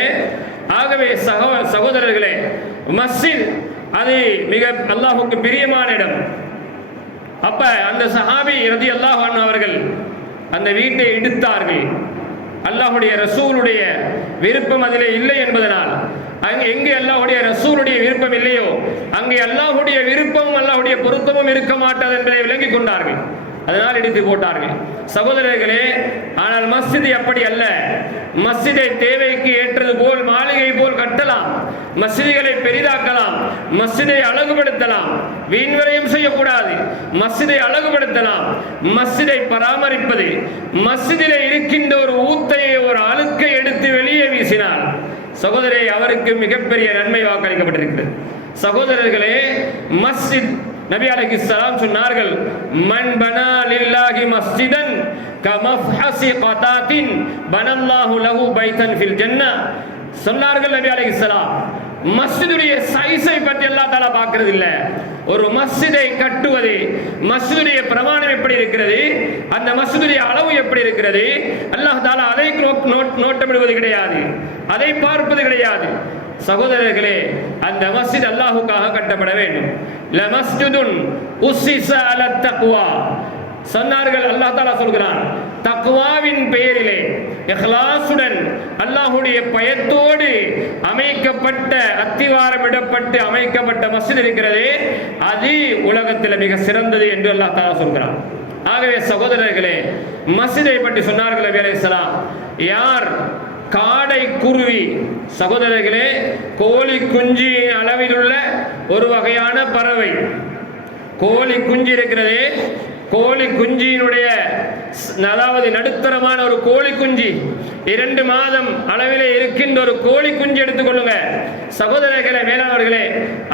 ஆகவே சகோதரர்களே, மஸ்ஜித் அது மிக அல்லாஹ்வுக்கு பிரியமான இடம். அப்ப அந்த சஹாபி ரலியல்லாஹு அன்ஹு அவர்கள் அந்த வீட்டை இடித்தார்கள். அல்லாஹ்வுடைய ரசூலுடைய விருப்பம் அதிலே இல்லை என்பதனால், எங்கே அல்லாஹ்வுடைய ரசூலுடைய விருப்பம் இல்லையோ அங்கே அல்லாஹ்வுடைய விருப்பமும் அல்லாஹ்வுடைய பொருத்தமும் இருக்க மாட்டாது என்பதை விளங்கிக் கொண்டார்கள். அதனால் இடித்து போட்டார்கள். சகோதரர்களே, ஆனால் மஸ்ஜித் அப்படி அல்ல. மஸ்ஜிதை தேவைக்கு ஏற்றது போல், மாளிகை போல் கட்டலாம், மஸ்ஜிதுகளை பெரிதாக்கலாம், மஸ்ஜிதை அழகுபடுத்தலாம், வீண்வரையும் செய்யக்கூடாது. மஸ்ஜிதை அழகுபடுத்தலாம். மஸ்ஜிதை பராமரிப்பது, மஸ்ஜிதிலே இருக்கின்ற ஒரு ஊத்தையை, ஒரு அழுக்கை எடுத்து வெளியே வீசினால் சகோதரே, அவருக்கு மிகப்பெரிய நன்மை வாக்களிக்கப்பட்டிருக்கிறது. சகோதரர்களே, மஸ்ஜித் நபி அலைஹிஸ்ஸலாம் சொன்னார்கள், மன் பனா லில்லாஹி மஸ்ஜிதன் கமஃஹஸி கதாத்தின் பனல்லாஹு லஹு பைத்தன் ஃபில் ஜன்னah. சொன்னார்கள் நபி அலைஹிஸ்ஸலாம், மஸ்ஜிதுடைய சைஸை பற்றி அல்லாஹ் தஆலா பார்க்கிறது இல்ல. ஒரு மஸ்ஜிதை கட்டுவது, மஸ்ஜிதுடைய பிரமாணம் எப்படி இருக்கிறது, அந்த மஸ்ஜிதுடைய அளவு எப்படி இருக்கிறது, அல்லாஹ் தஆலா அதை நோட்டமிடுவது கிடையாது, அதை பார்ப்பது கிடையாது. சகோதரர்களே, அந்த மஸ்ஜித் அல்லாஹ்வுக்காக கட்டப்பட வேண்டும். லமஸ்ஜிதுன் உஸ்ஸிஸ அலா தக்வா சொன்னார்கள். அல்லாஹ் தஆலா சொல்கிறான், தக்வாவின் பெயரிலே இஹ்லாசுடன் அல்லாஹ்வுடைய பயத்தோடு அமைக்கப்பட்ட, அத்திவாரமிடப்பட்டு அமைக்கப்பட்ட மஸ்ஜித் இருக்கிறதே, அது உலகத்தில் மிக சிறந்தது என்று அல்லாஹ் தஆலா சொல்கிறான். ஆகவே சகோதரர்களே, மஸ்ஜிதை பற்றி சொன்னார்கள் நபி அலைஹிஸ்ஸலாம், யார் காடை குருவி, சகோதரர்களே, கோழி குஞ்சு அளவில் உள்ள ஒரு வகையான பறவை, கோழி குஞ்சு இருக்கிறதே, கோழி குஞ்சியினுடைய, அதாவது நடுத்தரமான ஒரு கோழி குஞ்சு, 2 மாதம் அளவிலே இருக்கின்ற ஒரு கோழி குஞ்சு எடுத்துக்கொள்ளுங்க சகோதரர்களே, மேலானவர்களே.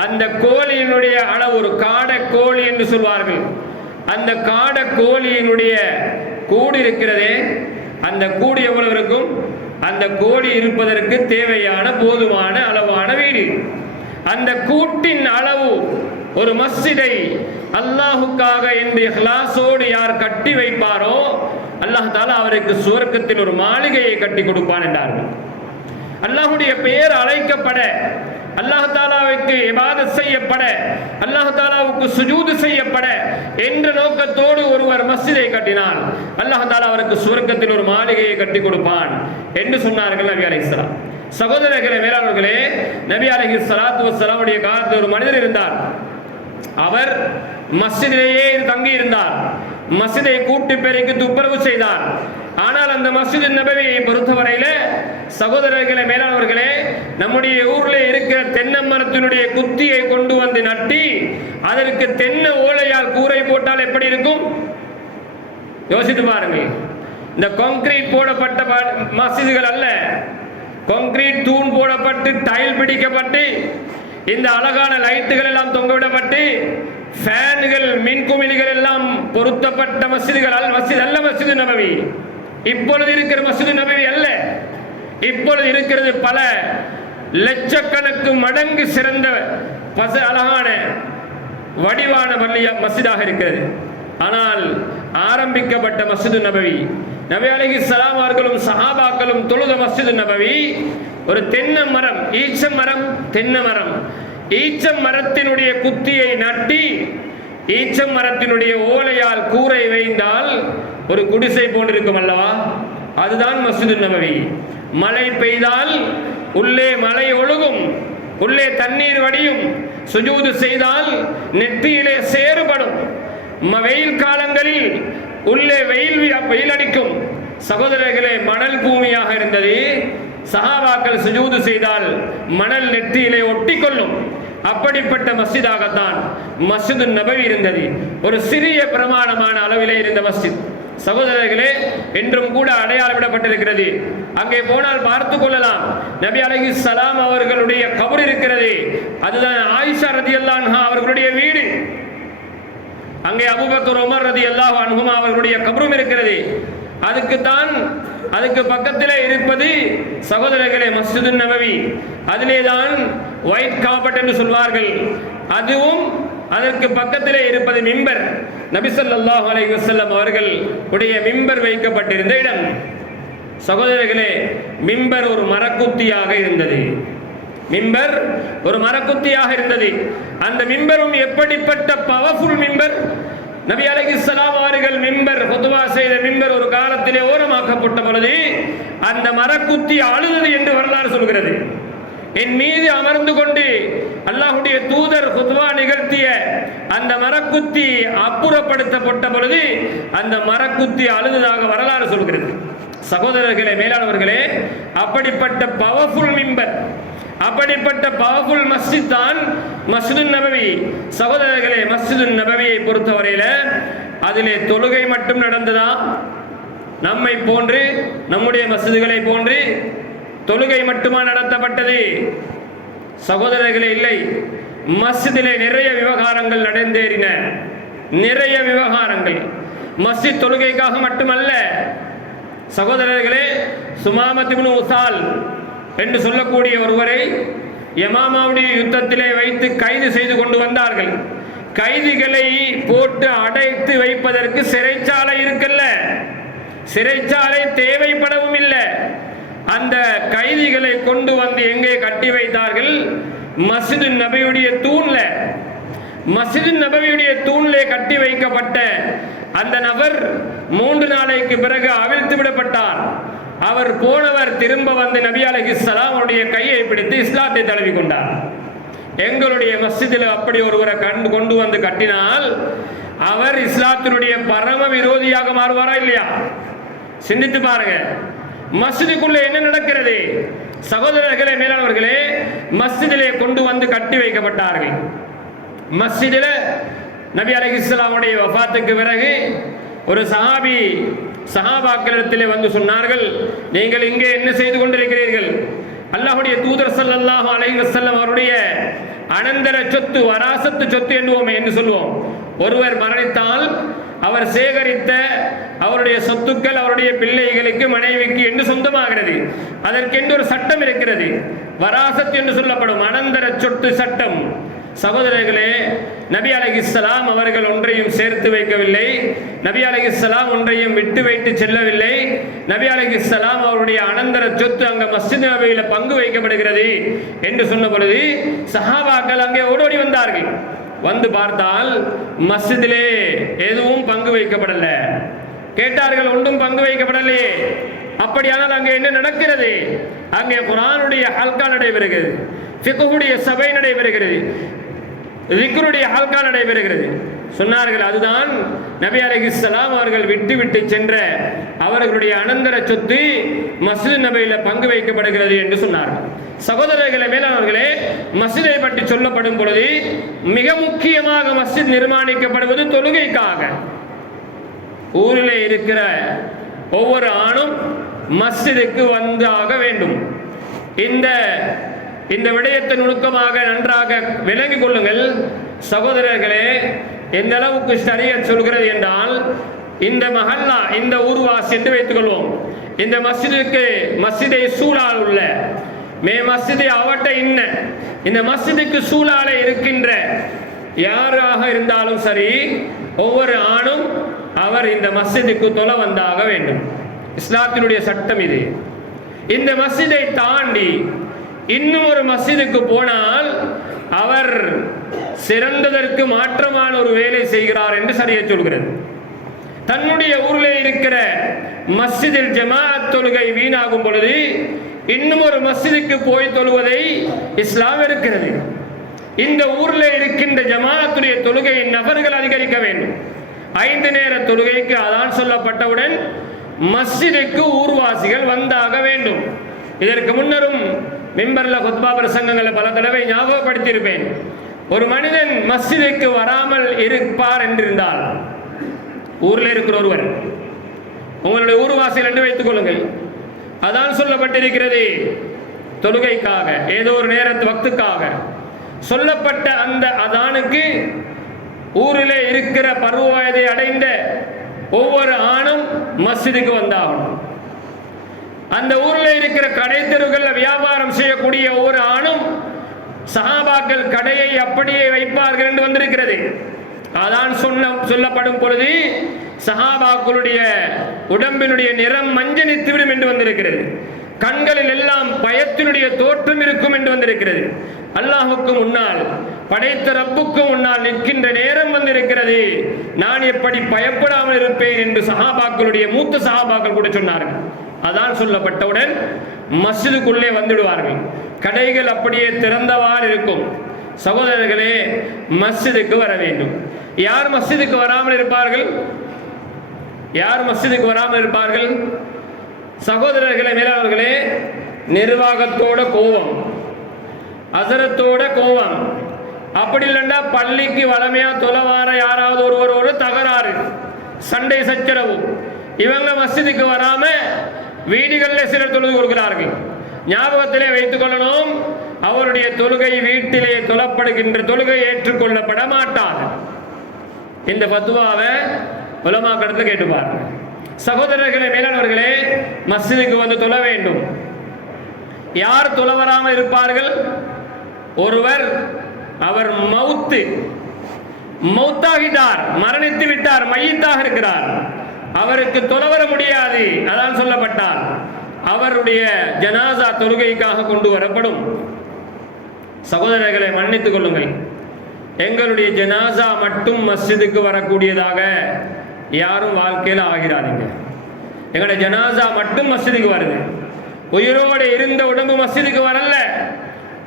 அந்த கோழியினுடைய அளவு, ஒரு காடை கோழி என்று சொல்வார்கள், அந்த காடை கோழியினுடைய கூடு இருக்கிறதே, அந்த கூடு எவ்வளவு இருக்கும்? அந்த கோழி இருப்பதற்கு தேவையான போதுமான அளவான வீடு. அந்த கூட்டின் அளவு ஒரு மஸ்ஜிதை அல்லாஹுக்காக என்று இஹ்லாஸோடு யார் கட்டி வைப்பாரோ அல்லாஹ் தஆலா அவருக்கு சுவர்க்கத்தில் ஒரு மாளிகையை கட்டி கொடுப்பான் என்றார்கள். அல்லாஹ்வுடைய பெயர் அழைக்கப்பட, அல்லாஹ் தஆலாவுக்கு இபாதத் செய்யப்பட, அல்லாஹ் தஆலாவுக்கு சுஜூது செய்யப்பட என்ற நோக்கத்தோடு ஒருவர் மஸ்ஜிதை கட்டினால் அல்லாஹ் தஆலா அவருக்கு சுவர்க்கத்தில் ஒரு மாளிகையை கட்டி கொடுப்பான் என்று சொன்னார்கள் நபி அலைஹிஸ்ஸலாம். சகோதரர்களே, மேலானவர்களே, நபி அலைஹிஸ்ஸலாத்து வஸ்ஸலாம் உடைய காலத்தில் ஒரு மனிதர் இருந்தார். அவர் மஸ்ஜிதிலேயே தங்கி இருந்தார். மஸ்ஜிதை கூட்டி பெருக்கி துப்புரவு செய்தார். ஆனால் அந்த மஸ்ஜித் நபவியை பொறுத்தவரையில சகோதரர்களே, மேலானவர்களே, நம்முடைய ஊர்ல இருக்கிற தென்னை மரத்தினுடைய குத்தியை கொண்டு வந்து நட்டி அதற்கு தென்னை ஓலையால் கூரை போட்டால் எப்படி இருக்கும்? யோசித்து பாருங்கள். இந்த கான்கிரீட் போடப்பட்ட மஸ்ஜிதுகள் அல்ல, கான்கிரீட் தூண் போடப்பட்டு டைல் பிடிக்கப்பட்டு இந்த அழகான லைட்டுகள் எல்லாம் தொங்கவிடப்பட்டு ஃபேன்கள், மின்குமிழிகள் எல்லாம் பொருத்தப்பட்ட மஸ்ஜிதுகள் அல்ல. மஸ்ஜித் அல்ல மஸ்ஜித் நபவி. இப்பொழுது இருக்கிற மஸ்ஜித் நபவி அல்ல. இப்பொழுது இருக்கிறது பல லட்சக்கணக்கு மடங்கு சிறந்த அழகான வடிவான மஸ்ஜிதாக இருக்கிறது. ஆனால் ஆரம்பிக்கப்பட்ட மஸ்ஜிது நபவி, நபி அலைஹிஸ்ஸலாம் அவர்களும் சஹாபாக்களும் தொழுத மஸ்ஜிது நபவி ஒரு தென்னை மரம், ஈச்ச மரம், தென்னை மரம், ஈச்ச மரத்தினுடைய குத்தியை நட்டி ஈச்ச மரத்தினுடைய ஓலையால் கூரை வைந்தால் ஒரு குடிசை போன்றிருக்கும் அல்லவா, அதுதான் மஸ்ஜிது நபவி. மழை பெய்தால் உள்ளே மழை ஒழுகும், உள்ளே தண்ணீர் வடியும், சுஜூது செய்தால் நெற்றியிலே சேறுபடும், வெயில் காலங்களில் உள்ளே வெயில் அடிக்கும். சகோதரர்களே, மணல் பூமியாக இருந்தது. சஹாபாக்கள் சுஜூது செய்தால் மணல் நெற்றியிலே ஒட்டிக்கொள்ளும். அப்படிப்பட்ட மஸ்ஜிதாகத்தான் மஸ்ஜிது நபவி இருந்தது. ஒரு சிறிய பிரமாணமான அளவிலே இருந்த மஸ்ஜித். சகோதரர்களே, என்றும் கூட அடையாளமிடப்பட்டிருக்கிறது. அங்கே போனால் பார்த்து கொள்ளலாம். நபி அலைஹிஸ்ஸலாம் அவர்களுடைய கபர் இருக்கிறது. அதுதான் ஆயிஷா ரலியல்லாஹு அன்ஹா அவர்களுடைய வீடு. அங்கே அபூபக்கர், உமர் ரலியல்லாஹு அன்ஹுமா அவர்களுடைய கபரும் இருக்கிறது. அதுக்கு பக்கத்திலே இருப்பது சகோதரர்களே மஸ்ஜிது நபவி. அதிலே தான் ஒயிட் கார்பெட் என்று சொல்வார்கள். அதுவும் அதற்கு பக்கத்திலே இருப்பது மிம்பர். நபி ஸல்லல்லாஹு அலைஹி வஸல்லம் அவர்கள் உடைய மிம்பர் வைக்கப்பட்டிருந்த இடம். சகோதரர்களே, மிம்பர் ஒரு மரக்குத்தியாக இருந்தது. மிம்பர் ஒரு மரக்குத்தியாக இருந்தது. அந்த மிம்பரும் எப்படிப்பட்ட பவர்ஃபுல் மிம்பர்! நபி அலைஹிஸ்ஸலாம் அவர்கள் மிம்பர் குதுவா செய்த மிம்பர் ஒரு காலத்திலே ஓரமாக்கப்பட்ட பொழுது அந்த மரக்குத்தி அழுதது என்று வரலாறு சொல்கிறது. என் மீது அமர்ந்து கொண்டு அல்லாஹ்வுடைய தூதர் குதுவா நிகழ்த்திய அந்த மரக்குத்தி அப்புறப்படுத்தப்பட்ட பொழுது அந்த மரக்குத்தி அழுததாக வரலாறு சொல்கிறது. சகோதரர்களே, மேலானவர்களே, அப்படிப்பட்ட பவர்ஃபுல் மிம்பர், அப்படிப்பட்ட பவர்ஃபுல் மஸ்ஜித் தான் மஸ்ஜிது நபவி. சகோதரர்களே, மஸ்ஜிது நபவியை பொறுத்தவரையில அதிலே தொழுகை மட்டும் நடந்ததா? நம்மை போன்று, நம்முடைய மஸ்ஜிதுகளை போன்று தொழுகை மட்டுமா நடத்தப்பட்டது? சகோதரர்களே, இல்லை. மஸ்ஜிதிலே நிறைய விவகாரங்கள் நடந்தேறின. நிறைய விவகாரங்கள் மஸ்ஜித் தொழுகைக்காக மட்டுமல்ல. சகோதரர்களே, சுமாமத் இப்னு உசால் என்று சொல்லக்கூடிய ஒருவரை யமாமாவுடைய யுத்தத்திலே வைத்து கைது செய்து கொண்டு வந்தார்கள். கைதிகளை போட்டு அடைத்து வைப்பதற்கு சிறைச்சாலை இருக்குல்ல, சிறைச்சாலை தேவைப்படவும் இல்லை. அந்த கைதிகளை கொண்டு வந்து எங்கே கட்டி வைத்தார்கள்? மஸ்ஜிது நபவியுடைய தூண்ல. மஸ்ஜிது நபவியுடைய தூண்லே கட்டி வைக்கப்பட்ட அந்த நபர் 3 நாளைக்கு பிறகு அவிழ்த்து விடப்பட்டார். அவர் போனவர் திரும்ப வந்து நபி அலைஹிஸ்ஸலாம் அவருடைய கையை பிடித்து இஸ்லாத்தை தழுவி கொண்டார். எங்களுடைய மஸ்ஜிதில் அப்படி ஒருவரை கொண்டு வந்து கட்டினால் அவர் இஸ்லாத்தினுடைய பரம விரோதியாக மாறுவாரா இல்லையா? சிந்தித்து பாருங்க. மஸ்ஜிதுக்குள்ளே என்ன நடக்கிறது? சகோதரர்களே, மேலானவர்களே, மஸ்ஜிதிலே கொண்டு வந்து கட்டி வைக்கப்பட்டார்கள். மஸ்ஜிதில் நபி அலைஹிஸ்ஸலாமுடைய வஃபாத்துக்கு பிறகு ஒரு சஹாபாக்களிடத்திலே வந்து சொன்னார்கள், நீங்கள் இங்கே என்ன செய்து கொண்டிருக்கிறீர்கள்? அல்லாஹ்வுடைய தூதர் ஸல்லல்லாஹு அலைஹி வஸல்லம் அவருடைய அனந்தர சொத்து, வராசத்து சொத்து என்று சொல்லுவோம். ஒருவர் மரணித்தால் அவர் சேகரித்த அவருடைய சொத்துக்கள் அவருடைய பிள்ளைகளுக்கு, மனைவிக்கு என்று சொந்தமாகிறது. அதற்கென்று ஒரு சட்டம் இருக்கிறது, வராசத் என்று சொல்லப்படும் அனந்தர சொத்து சட்டம். சகோதரர்களே, நபி அலைஹிஸ்ஸலாம் அவர்கள் ஒன்றையும் சேர்த்து வைக்கவில்லை. நபி அலைஹிஸ்ஸலாம் ஒன்றையும் விட்டு வைத்து செல்லவில்லை. நபி அலைஹிஸ்ஸலாம் அவருடைய அனந்தர சொத்து அங்கே மஸ்ஜித் நபவியில பங்கு வைக்கப்படுகிறது என்று சொன்ன பொழுது சஹாபாக்கள் அங்கே ஓடோடி வந்தார்கள். வந்து பார்த்தால் மஸ்ஜிதிலே எதுவும் பங்கு வைக்கப்படல. கேட்டார்கள், ஒன்றும் பங்கு வைக்கப்படலையே. அப்படியானால் அங்கே என்ன நடக்கிறது? அங்கே குர்ஆனுடைய ஹல்கா நடைபெறுகிறது, ஃபிக்ஹுடைய சபை நடைபெறுகிறது, திக்ருடைய ஹல்கா நடைபெறுகிறது. சொன்னார்கள், அதுதான் நபி அலைஹிஸ்ஸலாம் அவர்கள் விட்டு சென்ற அவர்களுடைய அனந்தர சொத்து மஸ்ஜித் நபவியில பங்கு வைக்கப்படுகிறது என்று சொன்னார்கள். சகோதரர்களே, மேலானவர்களே, மஸ்ஜிதை பற்றி சொல்லப்படும் பொழுது மிக முக்கியமாக மஸ்ஜித் நிர்மாணிக்கப்படுவது தொழுகைக்காக. ஊரிலே இருக்கிற ஒவ்வொரு ஆணும் மஸ்ஜிதுக்கு வந்தாக வேண்டும். இந்த விடயத்தை நுணுக்கமாக நன்றாக விளங்கிக் கொள்ளுங்கள். சகோதரர்களே, எந்த அளவுக்கு ஷரியத் சொல்கிறது என்றால், இந்த மஹல்லா, இந்த ஊர்வாசி என்று வைத்துக் கொள்வோம். இந்த மஸ்ஜிதை சூழால் உள்ள மஸ்ஜிதை அவட்ட இந்த மஸ்ஜிதுக்கு சூழால இருக்கின்ற யாராக இருந்தாலும் சரி, ஒவ்வொரு ஆணும் அவர் இந்த மஸ்ஜிதுக்கு தொலை வந்தாக வேண்டும். இஸ்லாத்தினுடைய சட்டம் இது. இந்த மஸ்ஜிதை தாண்டி இன்னும் ஒரு மஸ்ஜிதுக்கு போனால் அவர் சிறந்ததற்கு மாற்றமான ஒரு வேலை செய்கிறார் என்று சரியா சொல்கிறது. தன்னுடைய ஊரில் இருக்கிற மஸ்ஜிதில் ஜமாஅத் தொழுகை வீணாகும் பொழுது இன்னும் ஒரு மஸ்ஜிதுக்கு போய் தொழுவதை இஸ்லாம் இருக்கிறது. இந்த ஊரில் இருக்கின்ற ஜமாஅத்துடைய தொழுகையின் நபர்கள் அதிகரிக்க வேண்டும். 5 நேர தொழுகைக்கு அதான் சொல்லப்பட்டவுடன் மஸ்ஜிதுக்கு ஊர்வாசிகள் வந்தாக வேண்டும். இதற்கு முன்னரும் மிம்பர்ல குத்பா பிரசங்கங்களை பல தடவை ஞாபகப்படுத்தியிருப்பேன். ஒரு மனிதன் மஸ்ஜிதுக்கு வராமல் இருப்பார் என்றிருந்தால், ஊரில் இருக்கிற ஒருவர் உங்களுடைய ஊர்வாசிகள் என்று வைத்துக் கொள்ளுங்கள், அதான் சொல்லப்பட்டிருக்கிறது தொழுகைக்காக, ஏதோ ஒரு நேரத்து வக்துக்காக சொல்லப்பட்ட அந்த அதானுக்கு ஊரிலே இருக்கிற பருவ வயதை அடைந்த ஒவ்வொரு ஆணும் மஸ்ஜிதுக்கு வந்தாகணும். அந்த ஊரில் இருக்கிற கடை தெருவுகளில் வியாபாரம் செய்யக்கூடிய ஒவ்வொரு ஆணும் சஹாபாக்கள் கடையை அப்படியே வைப்பார்கள் என்று வந்திருக்கிறது. அதான் சொல்லப்படும் பொழுது சஹாபாக்களுடைய உடம்பினுடைய நிறம் மஞ்சனித்துவிடும் என்று வந்திருக்கிறது. கண்களில் எல்லாம் பயத்தினுடைய தோற்றம் இருக்கும் என்று வந்திருக்கிறது. அல்லாஹுக்கு முன்னால், படைத்த ரப்புக்கு முன்னால் நிற்கின்ற நேரம் வந்திருக்கிறது. நான் எப்படி பயப்படாமல் இருப்பேன் என்று சஹாபாக்களுடைய மூத்த சஹாபாக்கள் கூட சொன்னார்கள். அதான் சொல்லப்பட்டவுடன் மஸ்ஜிதுக்குள்ளே வந்துடுவார்கள். கடைகள் அப்படியே திறந்தவாறு இருக்கும். சகோதரர்களே, மஸ்ஜிதுக்கு வர வேண்டும். யார் மஸ்ஜிதுக்கு வராமல் இருப்பார்கள்? யார் மஸ்ஜிதுக்கு வராமல் இருப்பார்கள்? சகோதரர்களே, மேலாளர்களே, நிர்வாகத்தோட கோபம், அசரத்தோட கோபம், அப்படி இல்லைன்னா பள்ளிக்கு வளமையா தொலைவார யாராவது ஒருவரோடு தகராறு, சண்டை சச்சரவு. இவங்க மஸ்ஜிதுக்கு வராம வீடுகளில் சிலர் தொழுது கொடுக்கிறார்கள். ஞாபகத்திலே வைத்துக் கொள்ளணும், அவருடைய தொழுகை வீட்டிலே தொழப்படுகின்ற தொழுகை ஏற்றுக்கொள்ளப்பட மாட்டாது. இந்த பத்துவாவை உலமாக்கடத்தில் கேட்டுப்பார். சகோதரர்களே, மேலானவர்களே, மஸ்ஜிதுக்கு வந்து தொழ வேண்டும். யார் தொழ வராமல் இருப்பார்கள்? ஒருவர், அவர் மௌத்தாகிட்டார், மரணித்து விட்டார், மையத்தாக இருக்கிறார், அவருக்கு தொழ வர முடியாது. அதான் சொல்லப்பட்டார், அவருடைய ஜனாசா தொழுகைக்காக கொண்டு வரப்படும். சகோதரர்களை மன்னித்துக் கொள்ளுங்கள், எங்களுடைய ஜனாசா மட்டும் மஸ்ஜிதுக்கு வரக்கூடியதாக யாரும் வாழ்க்கையில் ஆகிறாதீங்க. எங்களுடைய ஜனாசா மட்டும் மஸ்ஜிதுக்கு வருது. உயிரோடு இருந்த உடம்பு மஸ்ஜிதுக்கு வரல.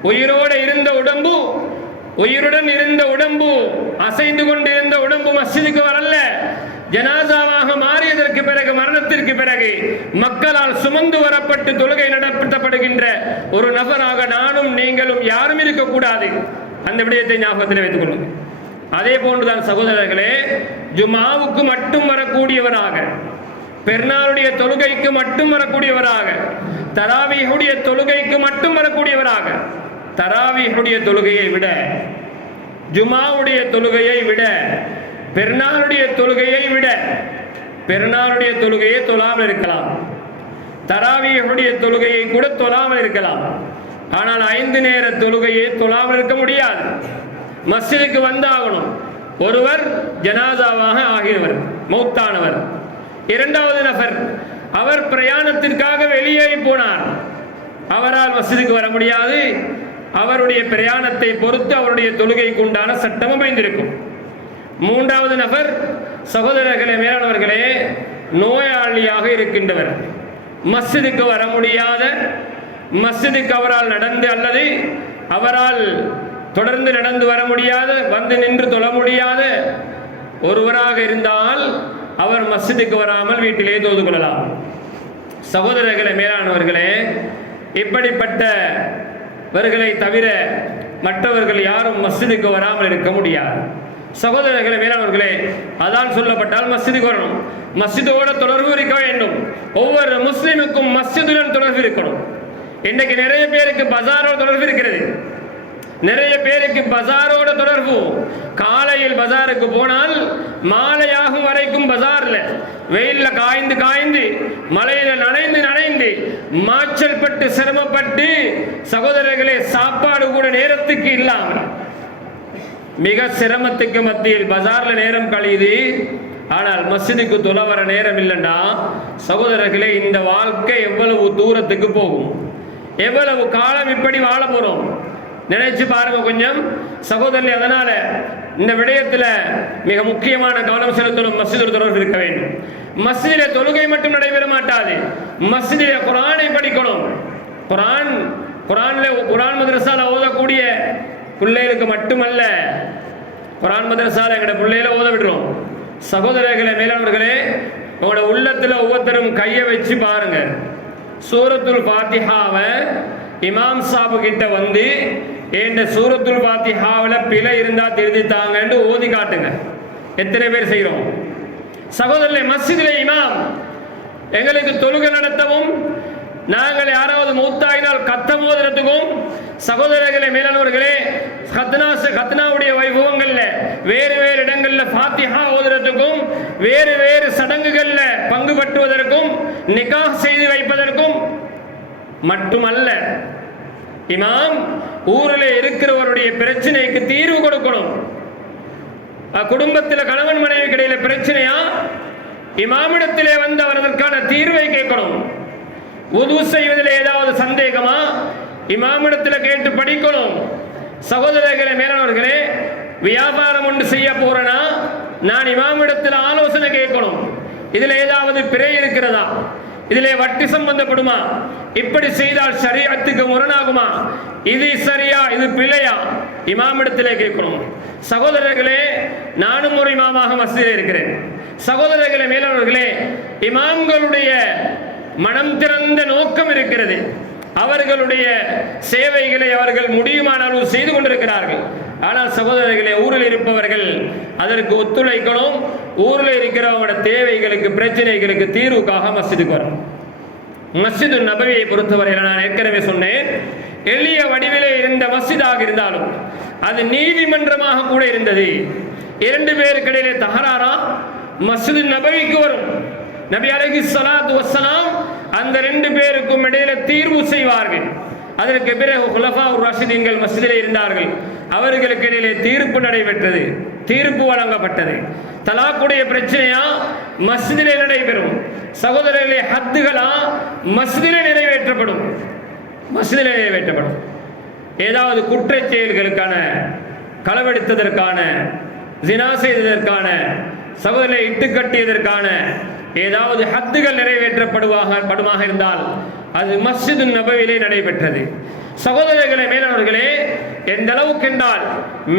உயிரோடு இருந்த உடம்பு, உயிருடன் இருந்த உடம்பு, அசைந்து கொண்டு இருந்த உடம்பு மஸ்ஜிதுக்கு வரல. ஜனாசாவாக மாறியதற்கு பிறகு, மரணத்திற்கு பிறகு மக்களால் சுமந்து வரப்பட்டு தொழுகை நடத்தப்படுகின்ற ஒரு நபராக நானும் நீங்களும் யாரும் இருக்கக்கூடாது. அந்த விடயத்தை ஞாபகத்தில் வைத்துக் கொள்ளுங்கள். அதே போன்றுதான் சகோதரர்களே, ஜுமாவுக்கு மட்டும் வரக்கூடியவராக, பெருநாளுடைய தொழுகைக்கு மட்டும் வரக்கூடியவராக, தராவீஹுடைய தொழுகைக்கு மட்டும் வரக்கூடியவராக, தராவீஹுடைய தொழுகையை விட, ஜுமாவுடைய தொழுகையை விட, பெருநாளுடைய தொழுகையை விட, பெருநாளுடைய தொழுகையை தொழாமல் இருக்கலாம், தராவீஹுடைய தொழுகையை கூட தொழாமல் இருக்கலாம். ஆனால் 5 நேர தொழுகையை தொழாமல் இருக்க முடியாது. மஸ்ஜிதுக்கு வந்தாகணும். ஒருவர் ஜனாசாவாக ஆகியவர், மௌத்தானவர். இரண்டாவது நபர், அவர் பிரயாணத்திற்காக வெளியேறி போனார், அவரால் மஸ்ஜிதுக்கு வர முடியாது. அவருடைய பிரயாணத்தை பொறுத்து அவருடைய தொழுகைக்கு உண்டான சட்டம் அமைந்திருக்கும். மூன்றாவது நபர், சகோதரர்களே, மேலானவர்களே, நோயாளியாக இருக்கின்றவர், மஸ்ஜிதுக்கு வர முடியாத, மஸ்ஜிதுக்கு அவரால் நடந்து அல்லது அவரால் தொடர்ந்து நடந்து வர முடியாத, வந்து நின்று தொழ முடியாத ஒருவராக இருந்தால் அவர் மஸ்ஜிதுக்கு வராமல் வீட்டிலே தொழுது கொள்ளலாம். சகோதரர்களே, மேலானவர்களே, இப்படிப்பட்டவர்களை தவிர மற்றவர்கள் யாரும் மஸ்ஜிதுக்கு வராமல் இருக்க முடியாது. சகோதரர்களே, மேலானவர்களே, அதான் சொல்லப்பட்டால் மஸ்ஜிதுக்கு வரணும். மஸ்ஜிதோட தொடர்பு இருக்க வேண்டும். ஒவ்வொரு முஸ்லிமுக்கும் மஸ்ஜிதுடன் தொடர்பு இருக்கணும். இன்றைக்கு நிறைய பேருக்கு பஜாரோட தொடர்பு இருக்கிறது. நிறைய பேருக்கு பஜாரோட தொடர்பு. காலையில் பஜாருக்கு போனால் மாலையாகும் வரைக்கும் பஜார்ல வெயில்ல காய்ந்து காய்ந்து, மழையில நனைந்து நனைந்து, மாச்சல் பட்டு சிரமப்பட்டு, சகோதரர்களே, சாப்பாடு கூட நேரத்துக்கு இல்லாமல் மிக சிரமத்துக்கு மத்தியில் பஜார்ல நேரம் கழியுது. ஆனால் மஸ்ஜிதுக்கு தொலை வர நேரம் இல்லைன்னா சகோதரர்களே, இந்த வாழ்க்கை எவ்வளவு தூரத்துக்கு போகும், எவ்வளவு காலம் இப்படி வாழ போறோம் நினைச்சு பாருங்க கொஞ்சம் சகோதரர்களே. அதனால இந்த விடயத்தில் மிக முக்கியமான கவனம் செலுத்தணும். மஸ்ஜிதில் தொடர்பு இருக்க வேண்டும். மஸ்ஜிதிலே தொழுகை மட்டும் நடைபெற மாட்டாது, மஸ்ஜிதிலே குர்ஆனை படிக்கணும். குர்ஆன் மதரசால ஓதக்கூடிய பிள்ளைகளுக்கு மட்டுமல்ல, குர்ஆன் மதரசால எங்கட பிள்ளைகளை ஓத விடுறோம். சகோதரர்களே, மேலானவர்களே, உங்களோட உள்ளத்துல ஒவ்வொருத்தரும் கையை வச்சு பாருங்க. சூரத்துல் ஃபாத்திஹாவை இமாம் சாபு கிட்ட வந்து இந்த சூரத்துல் ஃபாத்திஹாவில் பிழை இருந்தா திருத்தித்தாங்கன்னு ஓதி காட்டுங்க. எத்தனை பேர் செய்கிறோம்? சகோதரர்களே, மஸ்ஜிதிலே இமாம் எங்களுக்கு தொழுகை நடத்தவும், நாங்கள் யாராவது மூத்தாயினால் கத்தம் ஓதுறதுக்கும், சகோதரர்களே மேலானவர்களே, கத்னாவுடைய வைபவங்கள்ல வேறு வேறு இடங்கள்ல ஃபாத்திஹா ஓதுறதுக்கும், வேறு வேறு சடங்குகள்ல பங்கு பற்றுவதற்கும், நிக்காஹ் செய்து வைப்பதற்கும் மட்டுமல்ல, இமாம் ஊரில் இருக்கிறவருடைய பிரச்சனைக்கு தீர்வு கொடுக்கணும். குடும்பத்தில் கணவன் மனைவி கிடையில பிரச்சனையா, இமாமிடத்திலே வந்து அவர்களுக்கான தீர்வை கேட்கணும். உது செய்வதில் ஏதாவது சந்தேகமா, இமாமிடத்தில் கேட்டு படிக்கணும். சகோதரர்களே மேலானவர்களே, வியாபாரம் ஒன்று செய்ய போறேனா நான் இமாமிடத்தில் ஆலோசனை கேட்கணும். இதுல ஏதாவது பிழை இருக்கிறதா, இதிலே வட்டி சம்பந்தப்படுமா, இப்படி செய்தால் ஷரீஅத்துக்கு முரணாகுமா, இது சரியா இது பிழையா, இமாமிடத்திலே கேட்கணும். சகோதரர்களே, நானும் ஒரு இமாமாக மஸ்ஜிதில் இருக்கிறேன். சகோதரர்களே மேலானவர்களே, இமாம்களுடைய மனம் திறந்த நோக்கம் இருக்கிறது. அவர்களுடைய சேவைகளை அவர்கள் முடியுமான அளவு செய்து கொண்டிருக்கிறார்கள். ஆனால் சகோதரர்களே, ஊரில் இருப்பவர்கள் அதற்கு ஒத்துழைக்கணும். ஊரில் இருக்கிறவங்களோட தேவைகளுக்கு பிரச்சனைகளுக்கு தீர்வுக்காக மஸ்ஜிதுக்கு வரணும். மஸ்ஜிது நபவியை பொறுத்தவரையில் நான் ஏற்கனவே சொன்னேன், எளிய வடிவிலே இருந்த மஸ்ஜிதாக இருந்தாலும் அது நீதிமன்றமாக கூட இருந்தது. இரண்டு பேருக்கு இடையிலே தகராறா மஸ்ஜிது நபவிக்கு வரும். நபி அலைஹிஸ்ஸலாத்து வஸ்ஸலாம் அந்த ரெண்டு பேருக்கும் இடையில தீர்வு செய்வார்கள். அதற்கு பிறகு குலஃபாஉர் ராஷிதீன்கள் மஸ்ஜிதிலே இருந்தார்கள். அவர்களுக்கு இடையிலே தீர்ப்பு நடைபெற்றது, தீர்ப்பு வழங்கப்பட்டது. தலாக்குடைய பிரச்சனையா மஸ்ஜிதிலே நடைபெறும். சகோதரர்களே, ஹத்துகளா மஸ்ஜிதிலே நிறைவேற்றப்படும். மஸ்ஜிதிலே நிறைவேற்றப்படும். ஏதாவது குற்றச் செயல்களுக்கான, களவெடுத்ததற்கான, ஜினா செய்ததற்கான, சகோதரரை இட்டு கட்டியதற்கான ஏதாவது ஹத்துகள் நிறைவேற்றப்படுமாக இருந்தால் அது மஸ்ஜிது நபவியிலே நடைபெற்றது. சகோதரர்களே மேலானவர்களே, எந்த அளவுக்கு என்றால்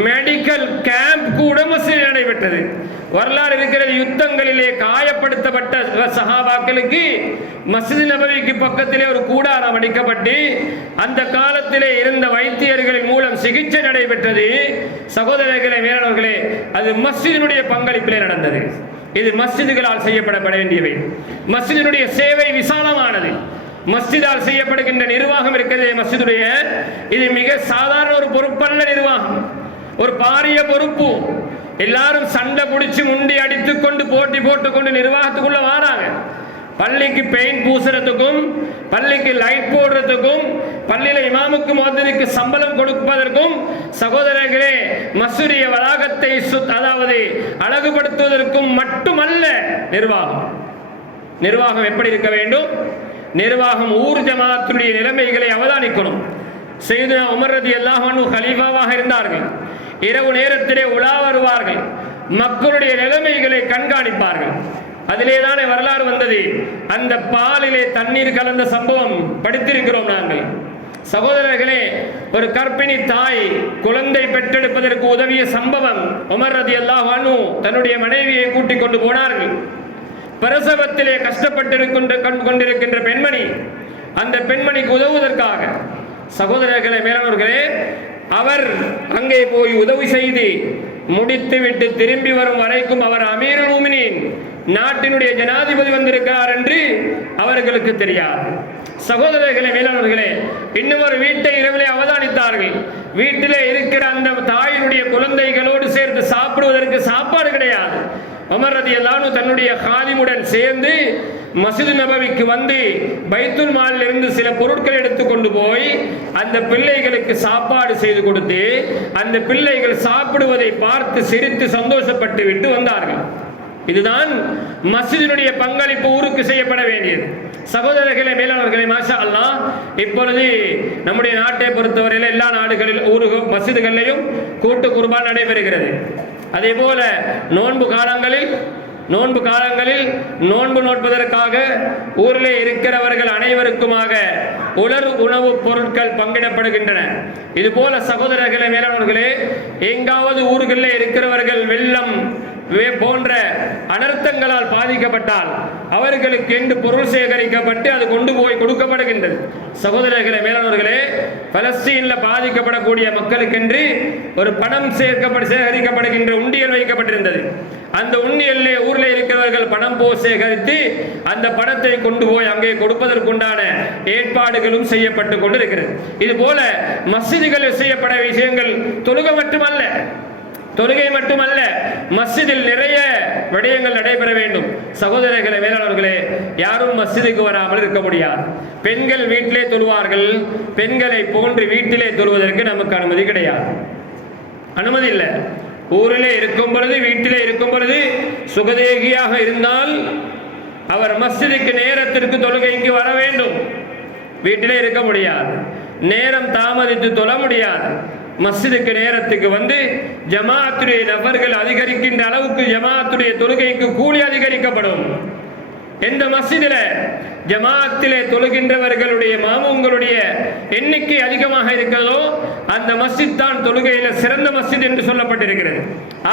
மெடிக்கல் கேம்ப் கூட மஸ்ஜிதில் நடைபெற்றது. வரலாறு இருக்கிறது. யுத்தங்களிலே காயப்படுத்தப்பட்ட சஹாபாக்களுக்கு மஸ்ஜிது நபவிக்கு பக்கத்திலே ஒரு கூடாரம் அடிக்கப்பட்டு அந்த காலத்திலே இருந்த வைத்தியர்களின் மூலம் சிகிச்சை நடைபெற்றது. சகோதரர்களே மேலானவர்களே, அது மஸ்ஜிதினுடைய பங்களிப்பிலே நடந்தது. இது மஸ்ஜிதுகளால் செய்யப்பட வேண்டியவை. மஸ்ஜிதினுடைய சேவை விசாலமானது. மஸ்ஜிதால் செய்யப்படுகின்ற நிர்வாகம் இருக்கிறது மஸ்ஜிதுடைய, இது மிக சாதாரண ஒரு பொறுப்பல்ல. நிர்வாகம் ஒரு பாரிய பொறுப்பு. எல்லாரும் சண்டை பிடிச்சு முண்டி அடித்துக் கொண்டு போட்டி போட்டுக்கொண்டு நிர்வாகத்துக்குள்ள வராங்க. பள்ளிக்கு பெயிண்ட் பூசுறதுக்கும், பள்ளிக்கு லைட் போடுறதுக்கும், பள்ளியில இமாமுக்கு முஅத்தினுக்கு சம்பளம் கொடுப்பதற்கும், சகோதரர்களே மஸ்ஜிதுடைய வளாகத்தை அதாவது அழகுபடுத்துவதற்கும் மட்டுமல்ல நிர்வாகம். நிர்வாகம் எப்படி இருக்க வேண்டும்? நிர்வாகம் ஊர் ஜமாஅத்துடைய நிலைமைகளை அவதானிக்கணும். சையதுனா உமர் ரலியல்லாஹு அன்ஹு கலீஃபாவாக இருந்தார்கள். இரவு நேரத்திலே உலா வருவார்கள், மக்களுடைய நிலைமைகளை கண்காணிப்பார்கள். அதிலேதானே வரலாறு வந்தது. அந்த பாலிலே தண்ணீர் கலந்த சம்பவம் படித்திருக்கிறோம் நாங்கள். சகோதரர்களே, ஒரு கர்ப்பிணி தாய் குழந்தை பெற்றெடுப்பதற்கு உதவிய சம்பவம். உமர் ரலியல்லாஹு அன்ஹு தன்னுடைய மனைவியை கூட்டிக் கொண்டு போனார்கள். பிரசவத்திலே கஷ்டப்பட்டு கொண்டிருக்கின்ற பெண்மணி, அந்த பெண்மணிக்கு உதவுவதற்காக சகோதரர்களே மேலானவர்களே, அவர் அங்கே போய் உதவி செய்து முடித்துவிட்டு திரும்பி வரும் வரைக்கும் அவர் அமீருல் முஃமினீன், நாட்டினுடைய ஜனாதிபதி வந்திருக்கிறார் என்று அவர்களுக்கு தெரியாது. சகோதரர்களே மேலானவர்களே, இன்னும் ஒரு வீட்டை இரவிலே அவதானித்தார்கள். வீட்டிலே இருக்கிற அந்த தாயினுடைய குழந்தைகளோடு சேர்த்து சாப்பிடுவதற்கு சாப்பாடு கிடையாது. உமர் ரலியல்லாஹு அன்ஹு தன்னுடைய காதிமுடன் சேர்ந்து மஸ்ஜிது நபவிக்கு வந்து பைத்துல் மாலில் இருந்து சில பொருட்கள் எடுத்துக்கொண்டு போய் அந்த பிள்ளைகளுக்கு சாப்பாடு செய்து கொடுத்து அந்த பிள்ளைகள் சாப்பிடுவதை பார்த்து சிரித்து சந்தோஷப்பட்டு விட்டு வந்தார்கள். இதுதான் மஸ்ஜிதினுடைய பங்களிப்பு ஊருக்கு செய்யப்பட வேண்டியது. சகோதரர்களே, மேலாளர்களே, மாஷா அல்லாஹ், இப்பொழுது நம்முடைய நாட்டை பொறுத்தவரையில் எல்லா நாடுகளில் மஸ்ஜிதுகளிலும் கூட்டு குர்பான் நடைபெறுகிறது. அதே போல நோன்பு காலங்களில் நோன்பு நோட்பதற்காக ஊரிலே இருக்கிறவர்கள் அனைவருக்குமாக உலர் உணவுப் பொருட்கள் பங்கிடப்படுகின்றன. இது போல சகோதரர்களே, மேலாளர்களே, எங்காவது ஊர்களில் இருக்கிறவர்கள் வெள்ளம் போன்ற அனர்த்தங்களால் பாதிக்கப்பட்டால் அவர்களுக்கு என்று பொருள் சேகரிக்கப்பட்டு அது கொண்டு போய் கொடுக்கப்படுகின்றது. சகோதரர்களே, மேலாளர்களே, பலஸ்தீனில் பாதிக்கப்படக்கூடிய மக்களுக்கென்று ஒரு பணம் சேகரிக்கப்படுகின்ற உண்டியல் வைக்கப்பட்டிருந்தது. அந்த உண்டியல்லே ஊரில் இருக்கிறவர்கள் பணம் சேகரித்து அந்த பணத்தை கொண்டு போய் அங்கே கொடுப்பதற்குண்டான ஏற்பாடுகளும் செய்யப்பட்டு கொண்டிருக்கிறது. இது போல மஸ்ஜிதுகளில் செய்யப்பட விஷயங்கள் தொழுகை மட்டுமல்ல, மஸ்ஜிதில் நிறைய விடயங்கள் நடைபெற வேண்டும். சகோதரர்களே, மேலாளர்களே, யாரும் மஸ்ஜிதுக்கு வராமல் இருக்க முடியாது. பெண்கள் வீட்டிலே தொழுவார்கள். பெண்களை போன்று வீட்டிலே தொழுவதற்கு நமக்கு அனுமதி கிடையாது, அனுமதி இல்லை. ஊரிலே இருக்கும் பொழுது, வீட்டிலே இருக்கும் பொழுது சுகதேகியாக இருந்தால் அவர் மஸ்ஜிதுக்கு நேரத்திற்கு தொழுகைக்கு வர வேண்டும். வீட்டிலே இருக்க முடியாது, நேரம் தாமதித்து தொழ முடியாது. மஸ்ஜிதுக்கு நேரத்துக்கு வந்து ஜமாஅத்துடைய நபர்கள் அதிகரிக்கின்ற அளவுக்கு ஜமாஅத்துடைய தொழுகைக்கு கூலி அதிகரிக்கப்படும். எந்த மஸ்ஜிதில ஜமாஅத்திலே தொழுகின்றவர்களுடைய மாமூங்களுடைய எண்ணிக்கை அதிகமாக இருக்கிறதோ அந்த மஸ்ஜித் தான் தொழுகையில சிறந்த மஸ்ஜித் என்று சொல்லப்பட்டிருக்கிறது.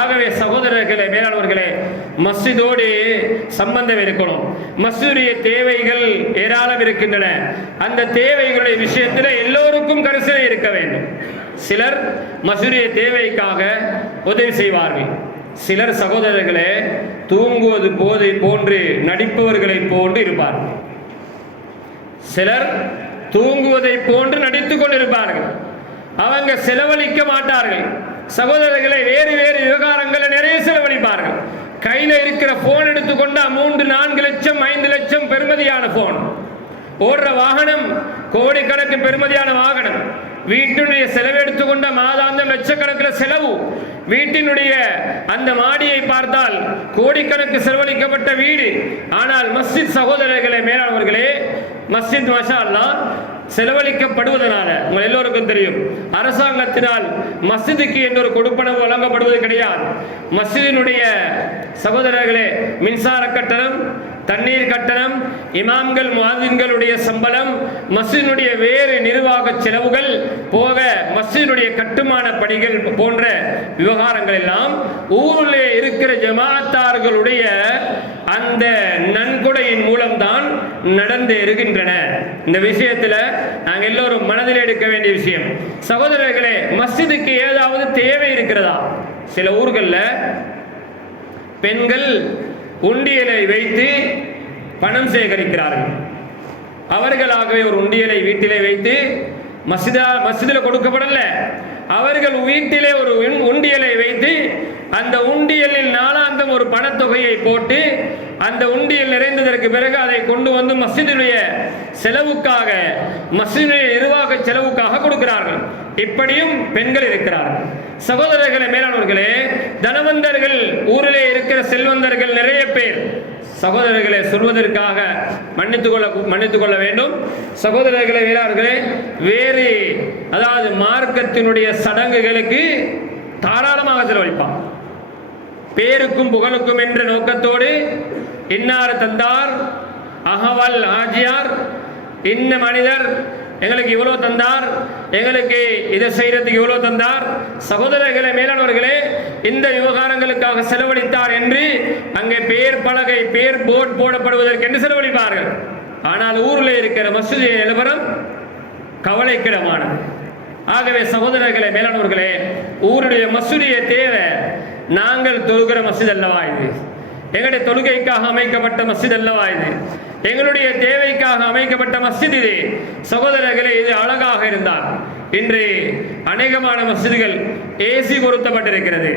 ஆகவே சகோதரர்களே, மேலானவர்களே, மஸ்ஜிதோடு சம்பந்தம் இருக்கணும். மஸ்ஜிதுடைய தேவைகள் ஏராளம் இருக்கின்றன. அந்த தேவைகளுடைய விஷயத்தில் எல்லோருக்கும் கரிசனை இருக்க வேண்டும். சிலர் மஸ்ஜிதுடைய தேவைக்காக உதவி செய்வார்கள். சிலர் சகோதரர்களே தூங்குவது போதை போன்று நடிப்பவர்களை போன்று இருப்பார்கள். சிலர் தூங்குவதை போன்று நடித்துக் கொண்டிருப்பார்கள். அவங்க செலவழிக்க மாட்டார்கள். சகோதரர்களை வேறு வேறு விவகாரங்களை நிறைய செலவழிப்பார்கள். கையில இருக்கிற போன் எடுத்துக்கொண்டா 3-4 லட்சம் 5 லட்சம் பெருமதியான போன், ஓடுற வாகனம் கோடிக்கணக்கு பெருமதியான வாகனம், வீட்டினுடைய செலவு எடுத்துக்கொண்ட மாதாந்தம் லட்சக்கணக்கில் செலவு, வீட்டினுடைய அந்த மாடியை பார்த்தால் கோடிக்கணக்கு செலவழிக்கப்பட்ட வீடு. ஆனால் மஸ்ஜித் சகோதரர்களே, மேலானவர்களே, மஸ்ஜித் மாஷா அல்லாஹ் செலவழிக்கப்படுவதனால உங்கள் எல்லோருக்கும் தெரியும், அரசாங்கத்தினால் மஸ்ஜிதுக்கு என்ற ஒரு கொடுப்பனவு வழங்கப்படுவது கிடையாது. மஸ்ஜிதினுடைய சகோதரர்களே மின்சார கட்டணம், தண்ணீர் கட்டணம், இமாம்கள் முஅத்தின்களுடைய சம்பளம், மஸ்ஜிதினுடைய வேறு நிர்வாக செலவுகள் போக மஸ்ஜிதினுடைய கட்டுமான பணிகள் போன்ற விவகாரங்கள் எல்லாம் ஊரிலே இருக்கிற ஜமாஅத்தார்களுடைய அந்த நன்கொடையின் மூலம்தான் நடந்து இருக்கின்றன. இந்த விஷயத்தில் நாங்கள் எல்லோரும் மனதில் எடுக்க வேண்டிய விஷயம். சகோதரர்களே, மஸ்ஜிதுக்கு ஏதாவது தேவை இருக்கிறதா? சில ஊர்களில் பெண்கள் உண்டியலை வைத்து பணம் சேகரிக்கிறார்கள். அவர்களாகவே ஒரு உண்டியலை வீட்டிலே வைத்து மஸ்ஜிதில் கொடுக்கப்படல, அவர்கள் வீட்டிலே ஒரு உண்டியலை வைத்து அந்த உண்டியலில் நாளாந்தம் ஒரு பணத்தொகையை போட்டு அந்த உண்டியல் நிறைந்ததற்கு பிறகு அதை கொண்டு வந்து மஸ்ஜிதுடைய செலவுக்காக, மஸ்ஜிதுடைய நிர்வாக செலவுக்காக கொடுக்கிறார்கள். இப்படியும் பெண்கள் இருக்கிறார்கள். சகோதரர்களே, மேலானவர்களே, தனவந்தர்கள் ஊரிலே இருக்கிற செல்வந்தர்கள் நிறைய பேர். சகோதரர்களை சொல்வதற்காக மன்னித்துக் கொள்ள வேண்டும். சகோதரர்களே, மேலானவர்களே, வேறு அதாவது மார்க்கத்தினுடைய சடங்குகளுக்கு தாராளமாக செலவழிப்பான். பேருக்கும் புகழுக்கும் என்ற நோக்கத்தோடு இன்னார் தந்தார், அகவல் ஆஜியார், இன்ன மனிதர் எங்களுக்கு இவ்வளோ தந்தார், எங்களுக்கு இதை செய்யறதுக்கு இவ்வளோ தந்தார், சகோதரர்களே, மேலானவர்களே, இந்த விவகாரங்களுக்காக செலவழித்தார் என்று அங்கே பேர் பலகை, பேர் போர்டு போடப்படுவதற்கு என்று செலவழிப்பார்கள். ஆனால் ஊரில் இருக்கிற மஸ்ஜித் நிலவரம் கவலைக்கிடமானது. ஆகவே சகோதரர்களே, மேலானவர்களே, ஊருடைய மஸ்ஜிதுடைய தேவை நாங்கள் தொழுகிற மஸ்ஜித் அல்லவா இது? எங்களுடைய தொழுகைக்காக அமைக்கப்பட்ட மஸ்ஜித் அல்லவா இது? எங்களுடைய தேவைக்காக அமைக்கப்பட்ட மஸ்ஜித் இது. சகோதரர்களே, இது அழகாக இருந்தால் இன்று அநேகமான மஸ்ஜிதுகள் ஏசி பொருத்தப்பட்டிருக்கிறது.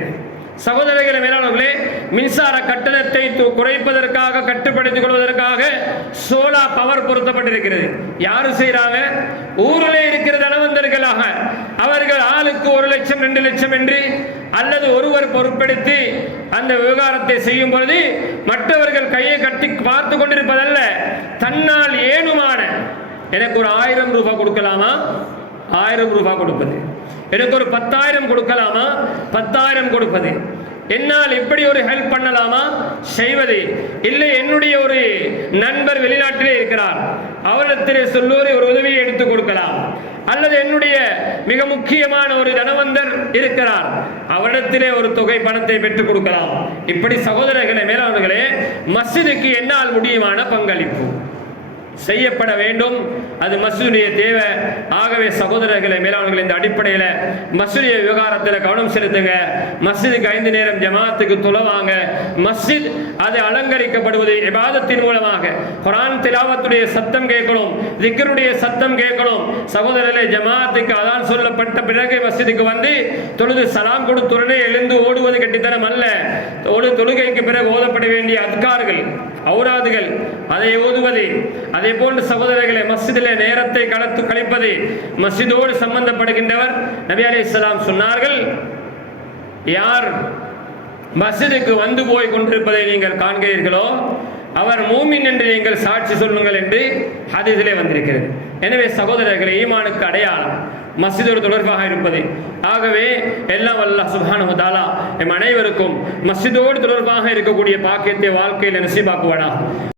சகோதரர்களே, மேலானவர்களே, மின்சார கட்டணத்தை குறைப்பதற்காக, கட்டுப்படுத்திக் கொள்வதற்காக சோலார் பவர் பொருத்தப்பட்டிருக்கிறது. யாரு செய்யறாங்க? ஊரில் இருக்கிற தனவந்தர்களாக அவர்கள் ஆளுக்கு 1 லட்சம் 2 லட்சம் என்று அல்லது ஒருவர் பொறுப்பெடுத்து அந்த விவகாரத்தை செய்யும் பொழுது மற்றவர்கள் கையை கட்டி பார்த்து கொண்டிருப்பதல்ல, தன்னால் ஏனுமான எனக்கு ஒரு 1000 ரூபாய் கொடுக்கலாமா, 1000 ரூபாய் கொடுப்பது, எனக்கு ஒரு 10,000 கொடுக்கலாமா, 10,000 கொடுப்பது, என்னால் இப்படி ஒரு ஹெல்ப் பண்ணலாமா செய்வது. இல்லை, என்னுடைய ஒரு நண்பர் வெளிநாட்டிலே இருக்கிறார், அவரிடத்திலே சொல்லூரி ஒரு உதவியை எடுத்துக் கொடுக்கலாம், அல்லது என்னுடைய மிக முக்கியமான ஒரு தனவந்தர் இருக்கிறார், அவரிடத்திலே ஒரு தொகை பணத்தை பெற்றுக் கொடுக்கலாம். இப்படி சகோதரர்களே, மேலாளர்களே, மஸ்ஜிதுக்கு என்னால் முடியுமான பங்களிப்பு செய்யப்பட வேண்டும். அது மஸ்ஜிதுடைய தேவை. ஆகவே சகோதரர்களே, மேலாளர்கள், இந்த அடிப்படையில் மஸ்ஜிதுடைய விவகாரத்தில் கவனம் செலுத்துங்க. மஸ்ஜிதுக்கு 5 நேரம் ஜமாத்துக்கு தொழுவாங்க. மஸ்ஜித் அது அலங்கரிக்கப்படுவது இபாதத்தின் மூலமாக. குர்ஆன் திலாவத்துடைய சத்தம் கேட்கணும், திக்ருடைய சத்தம் கேட்கணும். சகோதரர்களே, ஜமாத்துக்கு அதான் சொல்லப்பட்ட பிறகு மஸ்ஜிதுக்கு வந்து தொழுது சலாம் கொடுத்துடனே எழுந்து ஓடுவது கட்டித்தனம் அல்ல. தொழுகைக்கு பிறகு ஓதப்பட வேண்டிய அத்கார்கள், ஔராதுகள், அதை ஓதுவது. அதே போன்று சகோதரர்களே, மஸ்ஜிதிலே நேரத்தை கழிப்பது மஸ்ஜிதோடு சம்பந்தப்படுகின்றவர். நபி அலைஹிஸ்ஸலாம் சொன்னார்கள், யார் மஸ்ஜிதுக்கு வந்து போய் கொண்டிருப்பதை நீங்கள் காண்கிறீர்களோ அவர் மூமின் என்று நீங்கள் சாட்சி சொல்லுங்கள் என்று ஹதீஸிலே வந்திருக்கிறது. எனவே சகோதரர்களே, ஈமானுக்கு அடையாளம் மஸ்ஜிதோடு தொடர்பாக இருப்பது. ஆகவே எல்லாம் அல்லாஹ் சுப்ஹானஹு வ தஆலா நம் அனைவருக்கும் மஸ்ஜிதோடு தொடர்பாக இருக்கக்கூடிய பாக்கியத்தை வாழ்க்கையில் நசீபாக்குவானாக.